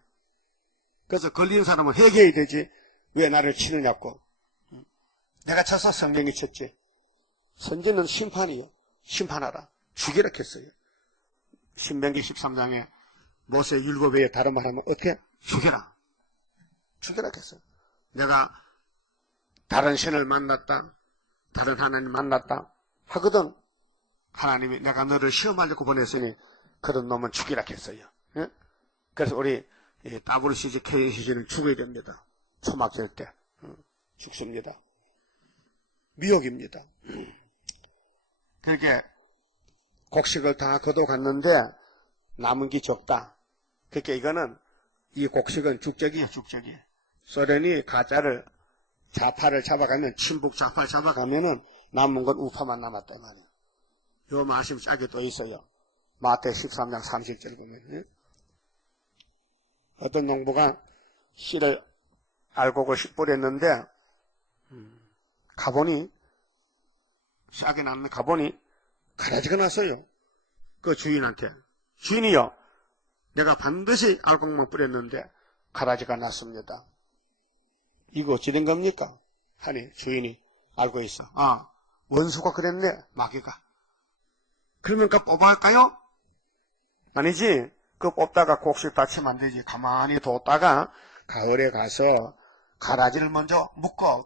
그래서 걸린 사람은 회개해야 되지. 왜 나를 치느냐고. 내가 쳐서 성경이 쳤지. 선지는 심판이요. 심판하라. 죽이라 했어요. 신명기 13장에 모세 율법에 다른 말 하면 어떻게? 죽여라. 죽여라 했어요. 내가 다른 신을 만났다. 다른 하나님 만났다. 하거든. 하나님이 내가 너를 시험하려고 보냈으니 그런 놈은 죽이라 했어요. 그래서 우리 WCG, KCG는 죽어야 됩니다. 초막절 때 죽습니다. 미혹입니다. 그렇게 곡식을 다 거둬갔는데 남은 게 적다. 그러니까 이거는 이 곡식은 죽적이에요. 죽적이. 소련이 가짜를 좌파를 잡아가면 친북 좌파를 잡아가면은 남은 건 우파만 남았다 이 말이에요. 요 말씀이 짝이 또 있어요. 마태 13장 30절 보면 어떤 농부가 씨를 알곡을 뿌렸는데 가보니 싹이 났는 가보니 가라지가 났어요. 그 주인한테. 주인이요, 내가 반드시 알곡만 뿌렸는데 가라지가 났습니다. 이거 어찌 된 겁니까? 하니 주인이 알고 있어. 원수가 그랬네, 마귀가. 그러면 그 뽑아할까요? 아니지. 그 뽑다가 곡식 다치면 안 되지. 가만히 뒀다가 가을에 가서 가라지를 먼저 묶어.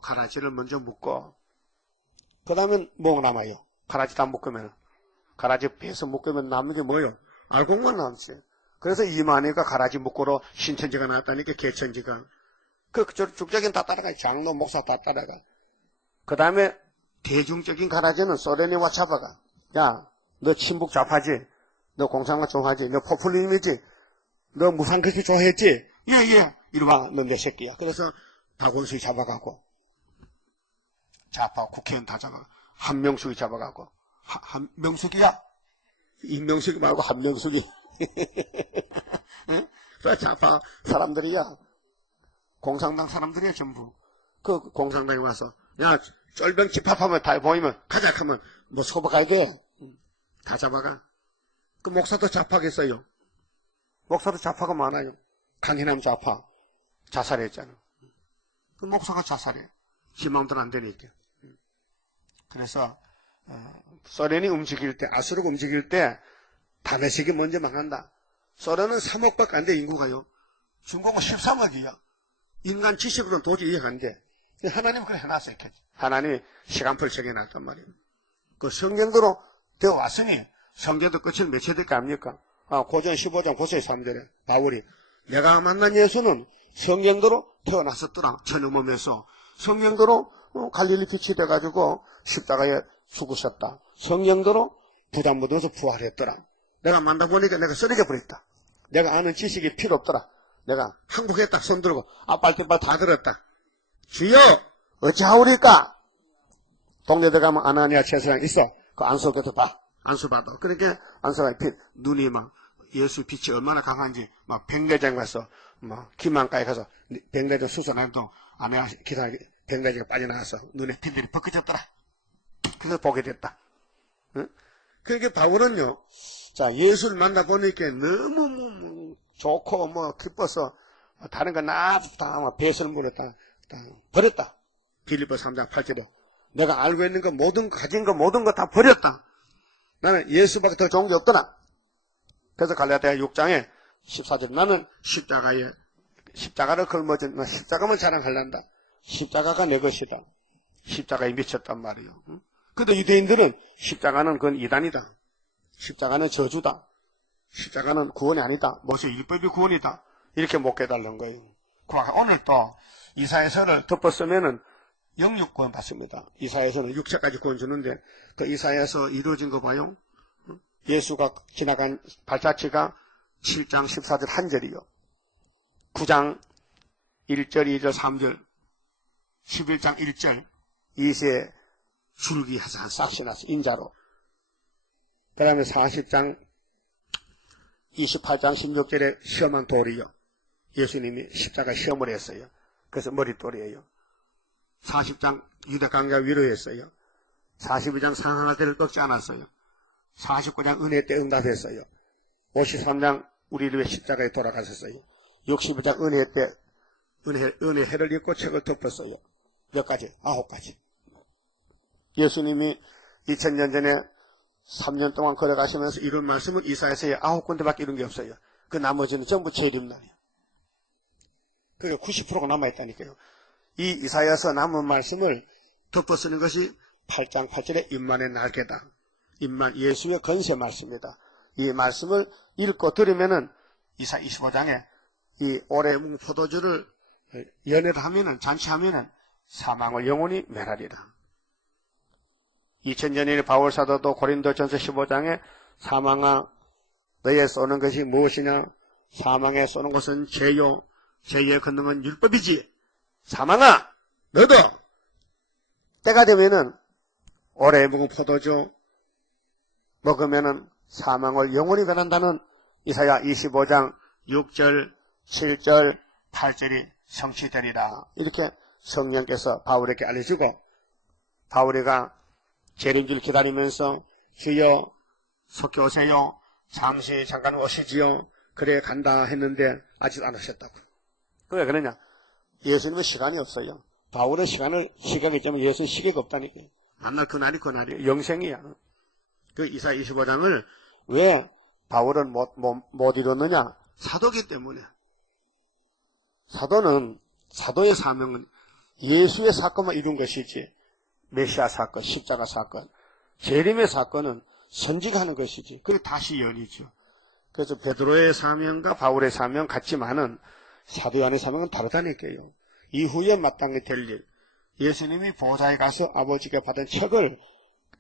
그 다음에 뭐가 남아요? 가라지 다 묶으면. 가라지 배서 묶으면 남는 게 뭐예요? 알곡만 남지. 그래서 이만희가 가라지 묶으로 신천지가 나왔다니까, 개천지가. 그 죽적인 다 따라가요. 장로, 목사 다 따라가. 그 다음에 대중적인 가라지는 소련이 와 잡아가. 야, 너 친북 좌파지? 너 공산당 좋아하지? 너 포퓰리즘이지? 너 무상급식 좋아했지? 예. 이리 와, 너 내 새끼야. 그래서 박원순이 잡아가고, 좌파 국회의원 다 잡아가. 한명숙이 잡아가고. 한명숙이야? 임명숙이 말고 한명숙이. 그 좌파 사람들이야. 공산당 사람들이야, 전부. 그 공산당에 와서, 야, 쫄병 집합하면 다 보이면, 가자 하면, 뭐 소바 가야 돼. 다 잡아가. 그 목사도 좌파겠어요. 목사도 좌파가 많아요. 강인함 좌파. 자살했잖아. 그 목사가 자살해. 지 마음대로 안 되니까. 그래서 소련이 움직일 때, 아수르가 움직일 때 다메섹이 먼저 망한다. 소련은 3억밖에 안 돼, 인구가요. 중국은 13억이야. 인간 지식으로는 도저히 이해가 안 돼. 하나님은 그걸 해놨어요. 하나님이 시간표를 정해놨단 말이에요. 그 성경대로 되어 왔으니 성경도 끝은 몇째 될까 압니까? 고전 15장 고서의 3절에 바울이 내가 만난 예수는 성경대로 태어났었더라. 천의 몸에서 성경대로 갈릴리 빛이 돼가지고 십자가에 죽으셨다. 성경대로 부담 묻어서 부활했더라. 내가 만나보니까 내가 쓰레기 버렸다. 내가 아는 지식이 필요 없더라. 내가 항복했다. 손 들고 앞발뒷발 다 들었다. 주여 어찌하오리까? 동네 들어가면 아나니아 채소랑 있어. 그 안수께서 봐. 안수 받아. 그러니까 안수가 눈이 막 예수 빛이 얼마나 강한지 막 백내장 가서 막 기만가에 가서 백내장 수선해도 아내가 기사 백내장이 빠져나가서 눈에 피들이 벗겨졌더라. 그래서 보게 됐다. 응? 그러니까 바울은요. 자 예수를 만나보니까 너무 좋고 기뻐서 다른 거 다 배설 물었다. 버렸다. 빌립보 3장 8절에 내가 알고 있는 거 모든 거 가진 거 모든 거 다 버렸다. 나는 예수밖에 더 좋은 게 없더라. 그래서 갈라디아 6장에 14절 나는 십자가를 걸머진 나 십자가만 자랑하려한다. 십자가가 내 것이다. 십자가에 미쳤단 말이에요. 근데 유대인들은 십자가는 그건 이단이다. 십자가는 저주다. 십자가는 구원이 아니다. 모세 율법이 구원이다. 이렇게 못 깨달는 거예요. 오늘 또 이사야서를 덮었으면은 영육 구원 받습니다. 이사야서는 육체까지 구원 주는데 그 이사야서 이루어진 거 봐요. 예수가 지나간 발자취가 7장 14절 한 절이요. 9장 1절 2절 3절 11장 1절 이세 줄기해서 싹시 나서 인자로 그 다음에 40장 28장 16절에 시험한 돌이요. 예수님이 십자가 시험을 했어요. 그래서 머릿돌이에요. 40장 유대 강자 위로했어요. 42장 상항할 때를 꺾지 않았어요. 49장 은혜 때 응답했어요. 53장 우리를 위해 십자가에 돌아가셨어요. 61장 은혜 때 은혜 해를 입고 책을 덮었어요. 몇 가지? 9가지. 예수님이 2000년 전에 3년 동안 걸어가시면서 이룬 말씀은 이사야서에 9군데밖에 이룬 게 없어요. 그 나머지는 전부 재림날이에요. 그게 90%가 남아있다니까요. 이 이사야서 남은 말씀을 덮어쓰는 것이 8장 8절의 임만의 날개다. 임만 예수의 건세 말씀이다. 이 말씀을 읽고 들으면은 이사 25장에 이 올해 묵은 포도주를 연회를 하면은 잔치하면은 사망을 영원히 멸하리라. 2000년의 바울 사도도 고린도전서 15장에 사망아 너의 쏘는 것이 무엇이냐? 사망에 쏘는 것은 죄요. 죄의 권능은 율법이지. 사망아 너도 때가 되면은 올해 묵은 포도주 먹으면은 사망을 영원히 변한다는 이사야 25장 6절 7절 8절이 성취되리라. 이렇게 성령께서 바울에게 알려주고 바울이가 재림줄 기다리면서 주여 속히 오세요. 잠깐 오시지요. 그래 간다 했는데 아직 안 오셨다고. 왜 그러냐? 예수님은 시간이 없어요. 바울은 시각이 있지만 예수는 시계가 없다니까. 만날 그날이 그날이에요. 영생이야. 그 이사야 25장을 왜 바울은 못 이뤘느냐? 사도기 때문에. 사도의 사명은 예수의 사건만 이룬 것이지 메시아 사건, 십자가 사건, 재림의 사건은 선지하는 것이지. 그게 다시 연이죠. 그래서 베드로의 사명과 바울의 사명 같지만은 사도 요한의 사명은 다르다니까요. 이후에 마땅히 될 일. 예수님이 보좌에 가서 아버지께 받은 책을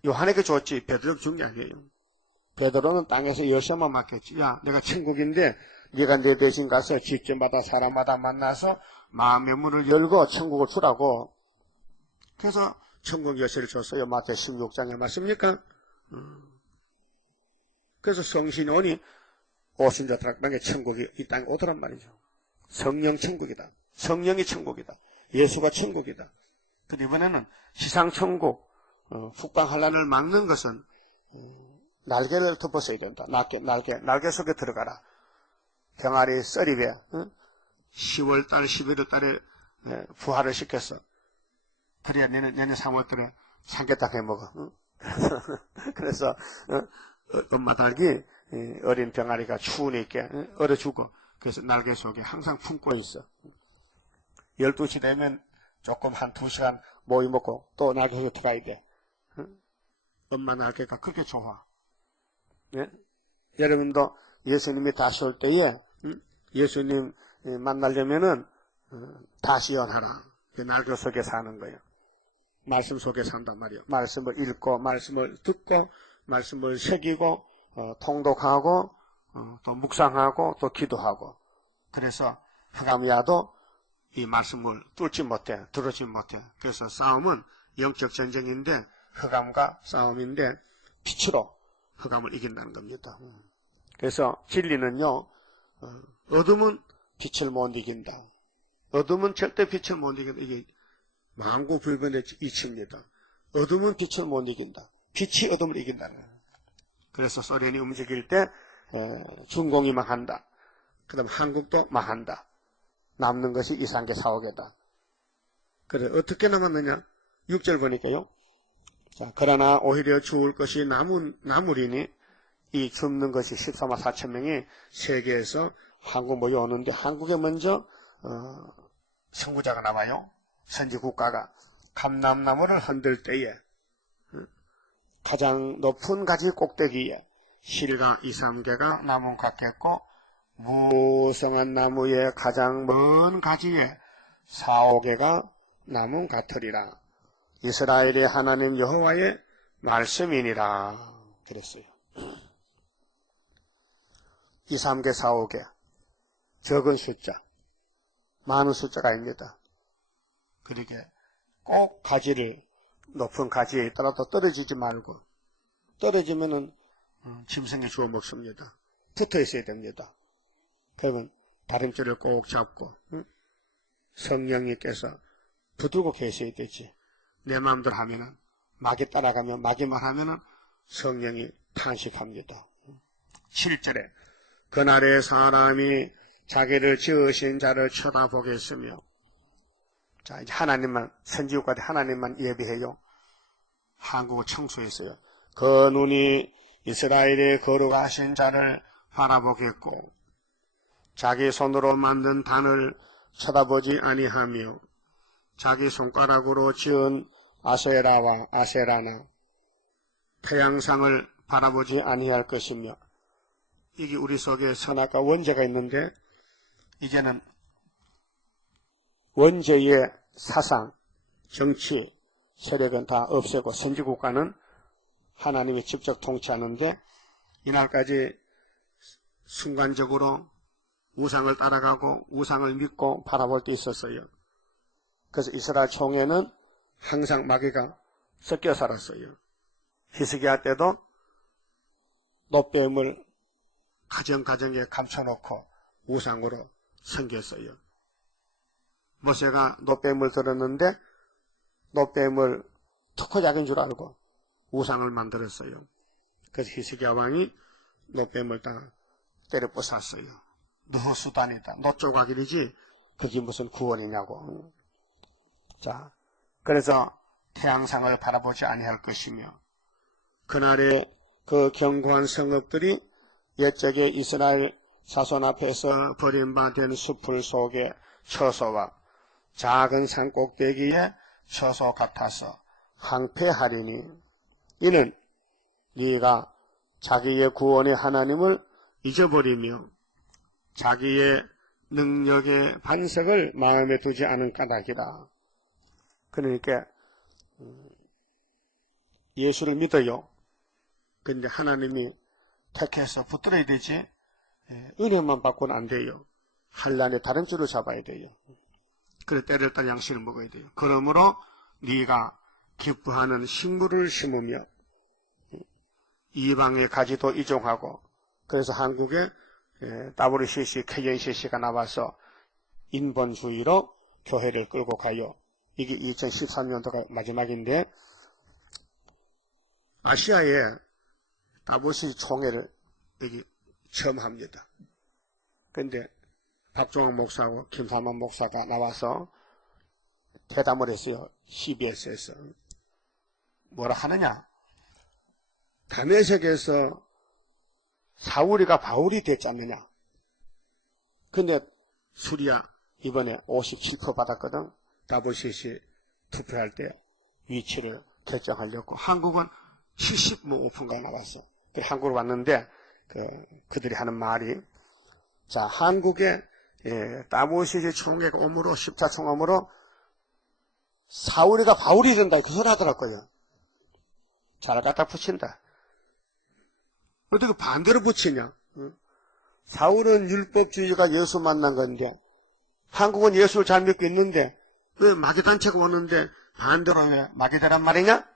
요한에게 줬지 베드로에게 준 게 아니에요. 베드로는 땅에서 열쇠만 맡겼지. 야, 내가 천국인데 네가 내 대신 가서 직전마다 사람마다 만나서 마음의 문을 열고 천국을 주라고. 그래서 천국 열쇠를 줬어요. 마태 16장에 맞습니까? 그래서 성신이 오니 오신 자들 땅에 천국이 이 땅에 오더란 말이죠. 성령 천국이다. 성령이 천국이다. 예수가 천국이다. 근데 이번에는 지상천국 북방환란을 막는 것은 날개를 덮어서야 된다. 날개 속에 들어가라. 병아리 썰입에 10월달 11월달에 부활을 시켰어. 그래야 내년 3월달에 삼계탕 해 먹어. 응? 그래서 엄마 닭이 어린 병아리가 추우니까 얼어 죽어. 그래서 날개 속에 항상 품고 있어. 12시 되면 조금 한 2시간 모이 먹고 또 날개 속에 들어가야 돼. 응? 엄마 날개가 그렇게 좋아. 네? 여러분도 예수님이 다시 올 때에 예수님 만나려면은 다시 연하라. 날개 속에 사는 거예요. 말씀 속에 산단 말이에요. 말씀을 읽고 말씀을 듣고 말씀을 새기고 통독하고 또 묵상하고 또 기도하고. 그래서 흑암이야도 이 말씀을 뚫지 못해, 들어지 못해. 그래서 싸움은 영적 전쟁인데 흑암과 싸움인데 빛으로 흑암을 이긴다는 겁니다. 그래서 진리는요, 어둠은 빛을 못 이긴다. 어둠은 절대 빛을 못 이긴다. 이게 만고불변의 이치입니다. 어둠은 빛을 못 이긴다. 빛이 어둠을 이긴다는 거예요. 그래서 소련이 움직일 때 중공이 망한다. 그 다음 한국도 망한다. 남는 것이 이상계 4억이다. 그래 어떻게 남았느냐? 6절 보니까요. 자, 그러나 오히려 죽을 것이 남으리니 이 죽는 것이 14만 4천 명이 세계에서 한국 모여오는데 한국에 먼저 선구자가 남아요. 선지국가가 감람나무를 흔들 때에 가장 높은 가지 꼭대기에 실과 2, 3개가 나무 같겠고 무성한 나무의 가장 먼 가지에 4, 5개가 나무 같으리라. 이스라엘의 하나님 여호와의 말씀이니라. 그랬어요. 2, 3개, 4, 5개. 적은 숫자. 많은 숫자가 아닙니다. 그러게 꼭 가지를 높은 가지에 있더라도 떨어지지 말고 떨어지면은 짐승이 주워 먹습니다. 붙어 있어야 됩니다. 그러면 다림줄을 꼭 잡고 성령님께서 붙들고 계셔야 되지. 내 마음대로 하면은 마귀 따라가면 마귀만 하면은 성령이 탄식합니다. 7절에 그날에 사람이 자기를 지으신 자를 쳐다보겠으며 자, 이제 하나님만, 선지국가대 하나님만 예비해요. 한국을 청소했어요. 그 눈이 이스라엘의 거룩하신 자를 바라보겠고, 자기 손으로 만든 단을 쳐다보지 아니하며, 자기 손가락으로 지은 아세라와 아세라나, 태양상을 바라보지 아니할 것이며, 이게 우리 속에 선악과 원죄가 있는데, 이제는 원죄의 사상, 정치, 세력은 다 없애고 선지국가는 하나님이 직접 통치하는데 이날까지 순간적으로 우상을 따라가고 우상을 믿고 바라볼 때 있었어요. 그래서 이스라엘 총회는 항상 마귀가 섞여 살았어요. 히스기야 때도 놋뱀을 가정가정에 감춰놓고 우상으로 섬겼어요. 모세가 놋뱀을 들었는데 놋뱀을 특효약인 줄 알고 우상을 만들었어요. 그래서 히스기야 왕이 놋뱀을 다 때려 부쉈어요. 너 수단이다. 너 조각이지 그게 무슨 구원이냐고. 자, 그래서 태양상을 바라보지 아니할 것이며 그날에 그 견고한 성읍들이 옛적에 이스라엘 자손 앞에서 버림받은 숲을 속에 처소와 작은 산 꼭대기에 처소 같아서 황폐하리니 이는 네가 자기의 구원의 하나님을 잊어버리며 자기의 능력의 반석을 마음에 두지 않은 까닭이라. 그러니까 예수를 믿어요. 근데 하나님이 택해서 붙들어야 되지 은혜만 받고는 안 돼요. 환란에 다른 줄을 잡아야 돼요. 그래 때를 따라 양식을 먹어야 돼요. 그러므로 네가 기뻐하는 식물을 심으며 이방의 가지도 이종하고 그래서 한국에 WCC, KNCC가 나와서 인본주의로 교회를 끌고 가요. 이게 2013년도가 마지막인데 아시아에 WCC 총회를 여기 처음 합니다. 그런데 박종환 목사하고 김삼환 목사가 나와서 대담을 했어요. CBS에서. 뭐라 하느냐? 다메섹에서 사울이가 바울이 됐지 않느냐? 근데 수리아 이번에 57% 받았거든. 다보시시 투표할 때 위치를 결정하려고. 한국은 75%가 나왔어. 그래 한국으로 왔는데 그들이 하는 말이, 자, 한국에 다보시시 총회가 오므로 10차 총회으로 사울이가 바울이 된다 그 소리 하더라고요. 잘 갖다 붙인다. 어떻게 반대로 붙이냐? 사울은 율법주의가 예수 만난 건데 한국은 예수를 잘 믿고 있는데 왜 마귀단체가 오는데 반대로 왜 마귀되란 말이냐?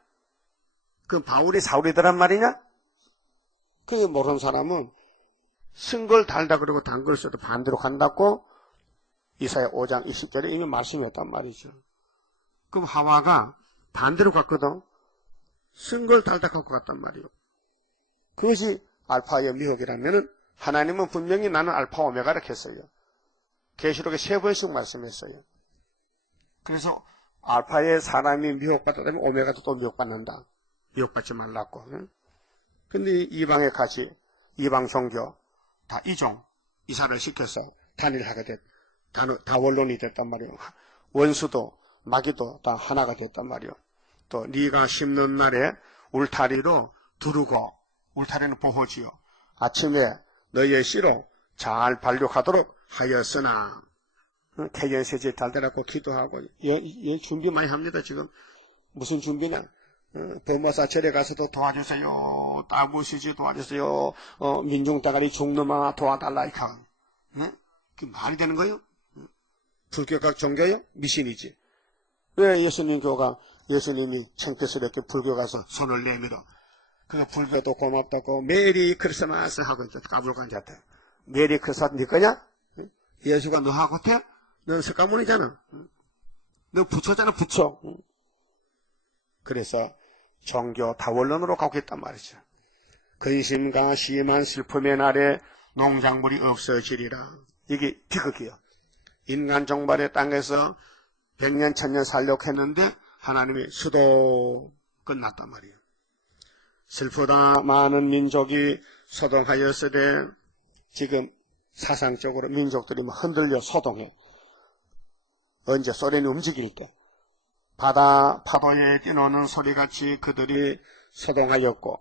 그 바울이 사울이더란 말이냐? 그게 모르는 사람은 쓴 걸 달다 그러고 단 걸 써도 반대로 간다고 이사야 5장 20절에 이미 말씀했단 말이죠. 그럼 하와가 반대로 갔거든. 쓴 걸 달다 갖고 갔단 말이에요. 그것이 알파의 미혹이라면은 하나님은 분명히 나는 알파 오메가라 했어요. 계시록에 3번씩 말씀했어요. 그래서 알파의 사람이 미혹받았다면 오메가도 또 미혹받는다. 미혹받지 말라고. 근데 이방에 같이 이방 종교 다 이종 이사를 시켜서 단일하게 다 원론이 됐단 말이에요. 원수도 마귀도 다 하나가 됐단 말이에요. 또 네가 심는 날에 울타리로 두르고, 울타리는 보호지요. 아침에 너희의 씨로 잘 발육하도록 하였으나, 태견세제 달달하고 기도하고, 얘 준비 많이 합니다, 지금. 무슨 준비냐? 범어사 절에 가서도 도와주세요. 따부시지 도와주세요. 민중따가리 종놈아 도와달라, 이카. 그 말이 되는 거예요? 불교가 종교요? 미신이지. 왜 예수님 교가, 예수님이 창피스럽게 불교 가서 손을 내밀어. 그 불교도 고맙다고 메리 크리스마스 하고 이제 까불고 앉았다. 메리 크리스마스 네 거냐? 예수가 너하고 돼? 넌 석가모니잖아. 너 부처잖아, 부처. 그래서 종교 다원론으로 가고 있단 말이죠. 근심과 심한 슬픔의 날에 농작물이 없어지리라. 이게 비극이요. 인간 종발의 땅에서 100년, 1000년 살려고 했는데 하나님이 수도 끝났단 말이에요. 슬프다. 많은 민족이 소동하였으되 지금 사상적으로 민족들이 흔들려 소동해. 언제 소련이 움직일 때 바다 파도에 뛰노는 소리같이 그들이 소동하였고,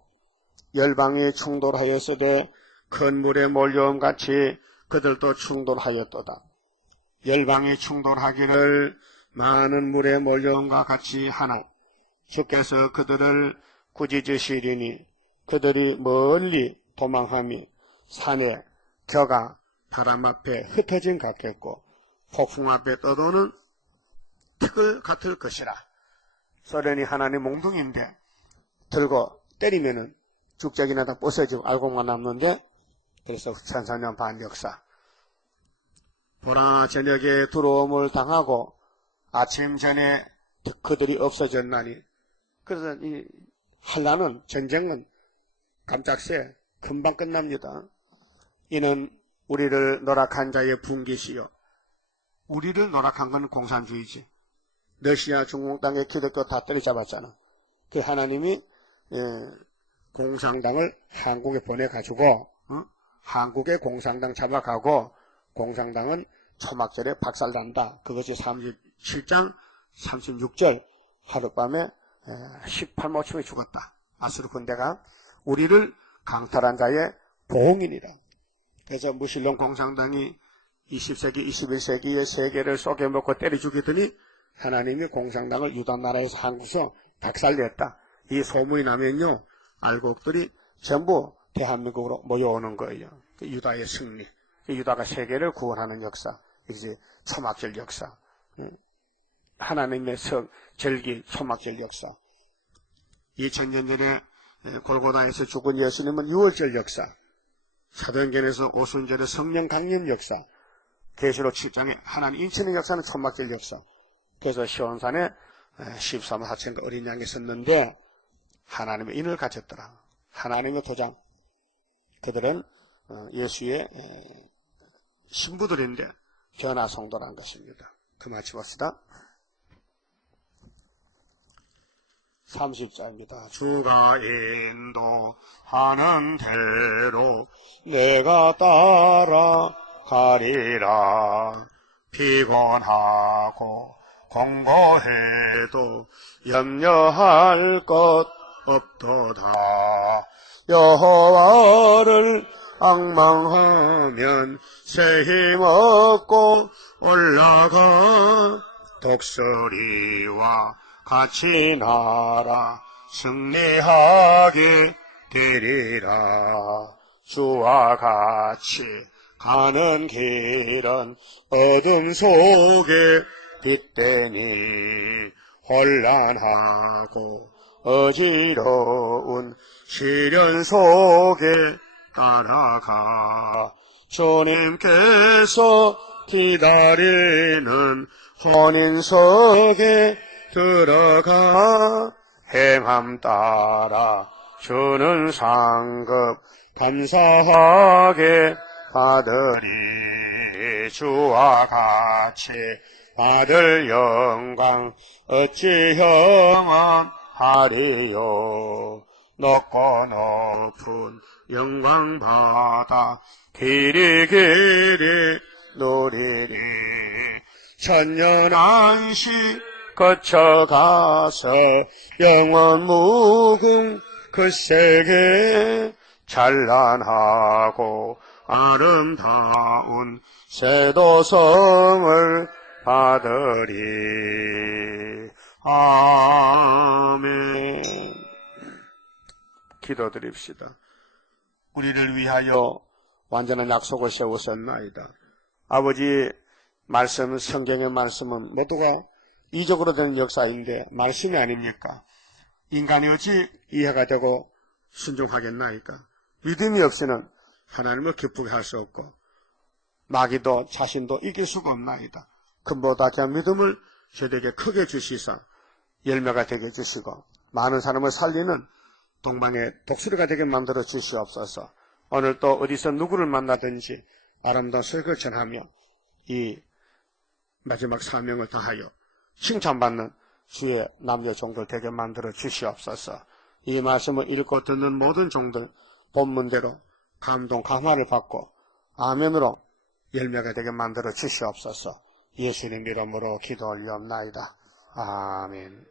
열방이 충돌하였으되 큰 물에 몰려옴같이 그들도 충돌하였도다. 열방이 충돌하기를 많은 물에 몰려옴과 같이 하나 주께서 그들을 꾸짖으시리니 그들이 멀리 도망함이 산에 겨가 바람 앞에 흩어진 같겠고 폭풍 앞에 떠도는 티끌 같을 것이라. 소련이 하나님 몽둥이인데 들고 때리면은 죽적이나 다 부서지고 알고만 남는데, 그래서 1400년 반 역사. 보라 저녁에 두려움을 당하고 아침 전에 그들이 없어졌나니. 그래서 이 한란은, 전쟁은 깜짝새 금방 끝납니다. 이는 우리를 노락한 자의 분깃이요. 우리를 노락한 건 공산주의지. 러시아 중공 땅에 기독교 다 때려잡았잖아. 그 하나님이 공산당을 한국에 보내가지고 한국에 공산당 잡아가고 공산당은 초막절에 박살난다. 그것이 37장 36절 하룻밤에 18만 5천이 죽었다. 아수르 군대가 우리를 강탈한 자의 보응이니라. 그래서 무신론 공산당이 20세기 21세기의 세계를 쏘개먹고 때려 죽이더니 하나님이 공산당을 유다 나라에서 한국에서 박살냈다. 이 소문이 나면요, 알곡들이 전부 대한민국으로 모여오는 거예요. 유다의 승리, 유다가 세계를 구원하는 역사, 이제 초막절 역사, 하나님의 절기 초막절 역사. 2000년 전에 골고다에서 죽은 예수님은 6월절 역사, 사도행전에서 오순절의 성령 강림 역사, 계시록 7장에 하나님 인치는 역사는 초막절 역사. 그래서 시온산에 13만 4천가 어린 양이 섰는데 하나님의 인을 가졌더라. 하나님의 도장. 그들은 예수의 신부들인데 변화 성도라는 것입니다. 그 마치 봅시다. 30자입니다. 주가 인도하는 대로 내가 따라가리라. 피곤하고 공고해도 염려할 것 없도다. 여호와를 앙망하면 새 힘 얻고 올라가. 독수리와 같이 날아 승리하게 되리라. 주와 같이 가는 길은 어둠 속에 빛되니 혼란하고 어지러운 시련 속에 따라가. 주님께서 기다리는 혼인석에 들어가. 행함 따라 주는 상급 감사하게 받으리. 주와 같이 받을 영광 어찌 형언하리요. 높고 높은 영광 받아 길이 누리리. 천년 안식 거쳐가서 영원 무궁 그 세계 찬란하고 아름다운 세도성을 받으리. 아멘. 기도드립시다. 우리를 위하여 완전한 약속을 세우셨나이다. 아버지, 말씀, 성경의 말씀은 모두가 이적으로 되는 역사인데 말씀이 아닙니까? 인간이 어찌 이해가 되고 순종하겠나이까? 믿음이 없이는 하나님을 기쁘게 할 수 없고 마귀도 자신도 이길 수가 없나이다. 금보다 귀한 믿음을 저에게 크게 주시사 열매가 되게 해주시고 많은 사람을 살리는 동방의 독수리가 되게 만들어 주시옵소서. 오늘 또 어디서 누구를 만나든지 아름다운 설교를 전하며 이 마지막 사명을 다하여 칭찬받는 주의 남녀 종들 되게 만들어 주시옵소서. 이 말씀을 읽고 듣는 모든 종들 본문대로 감동 감화를 받고 아멘으로 열매가 되게 만들어 주시옵소서. 예수님 이름으로 기도 올리옵나이다. 아멘.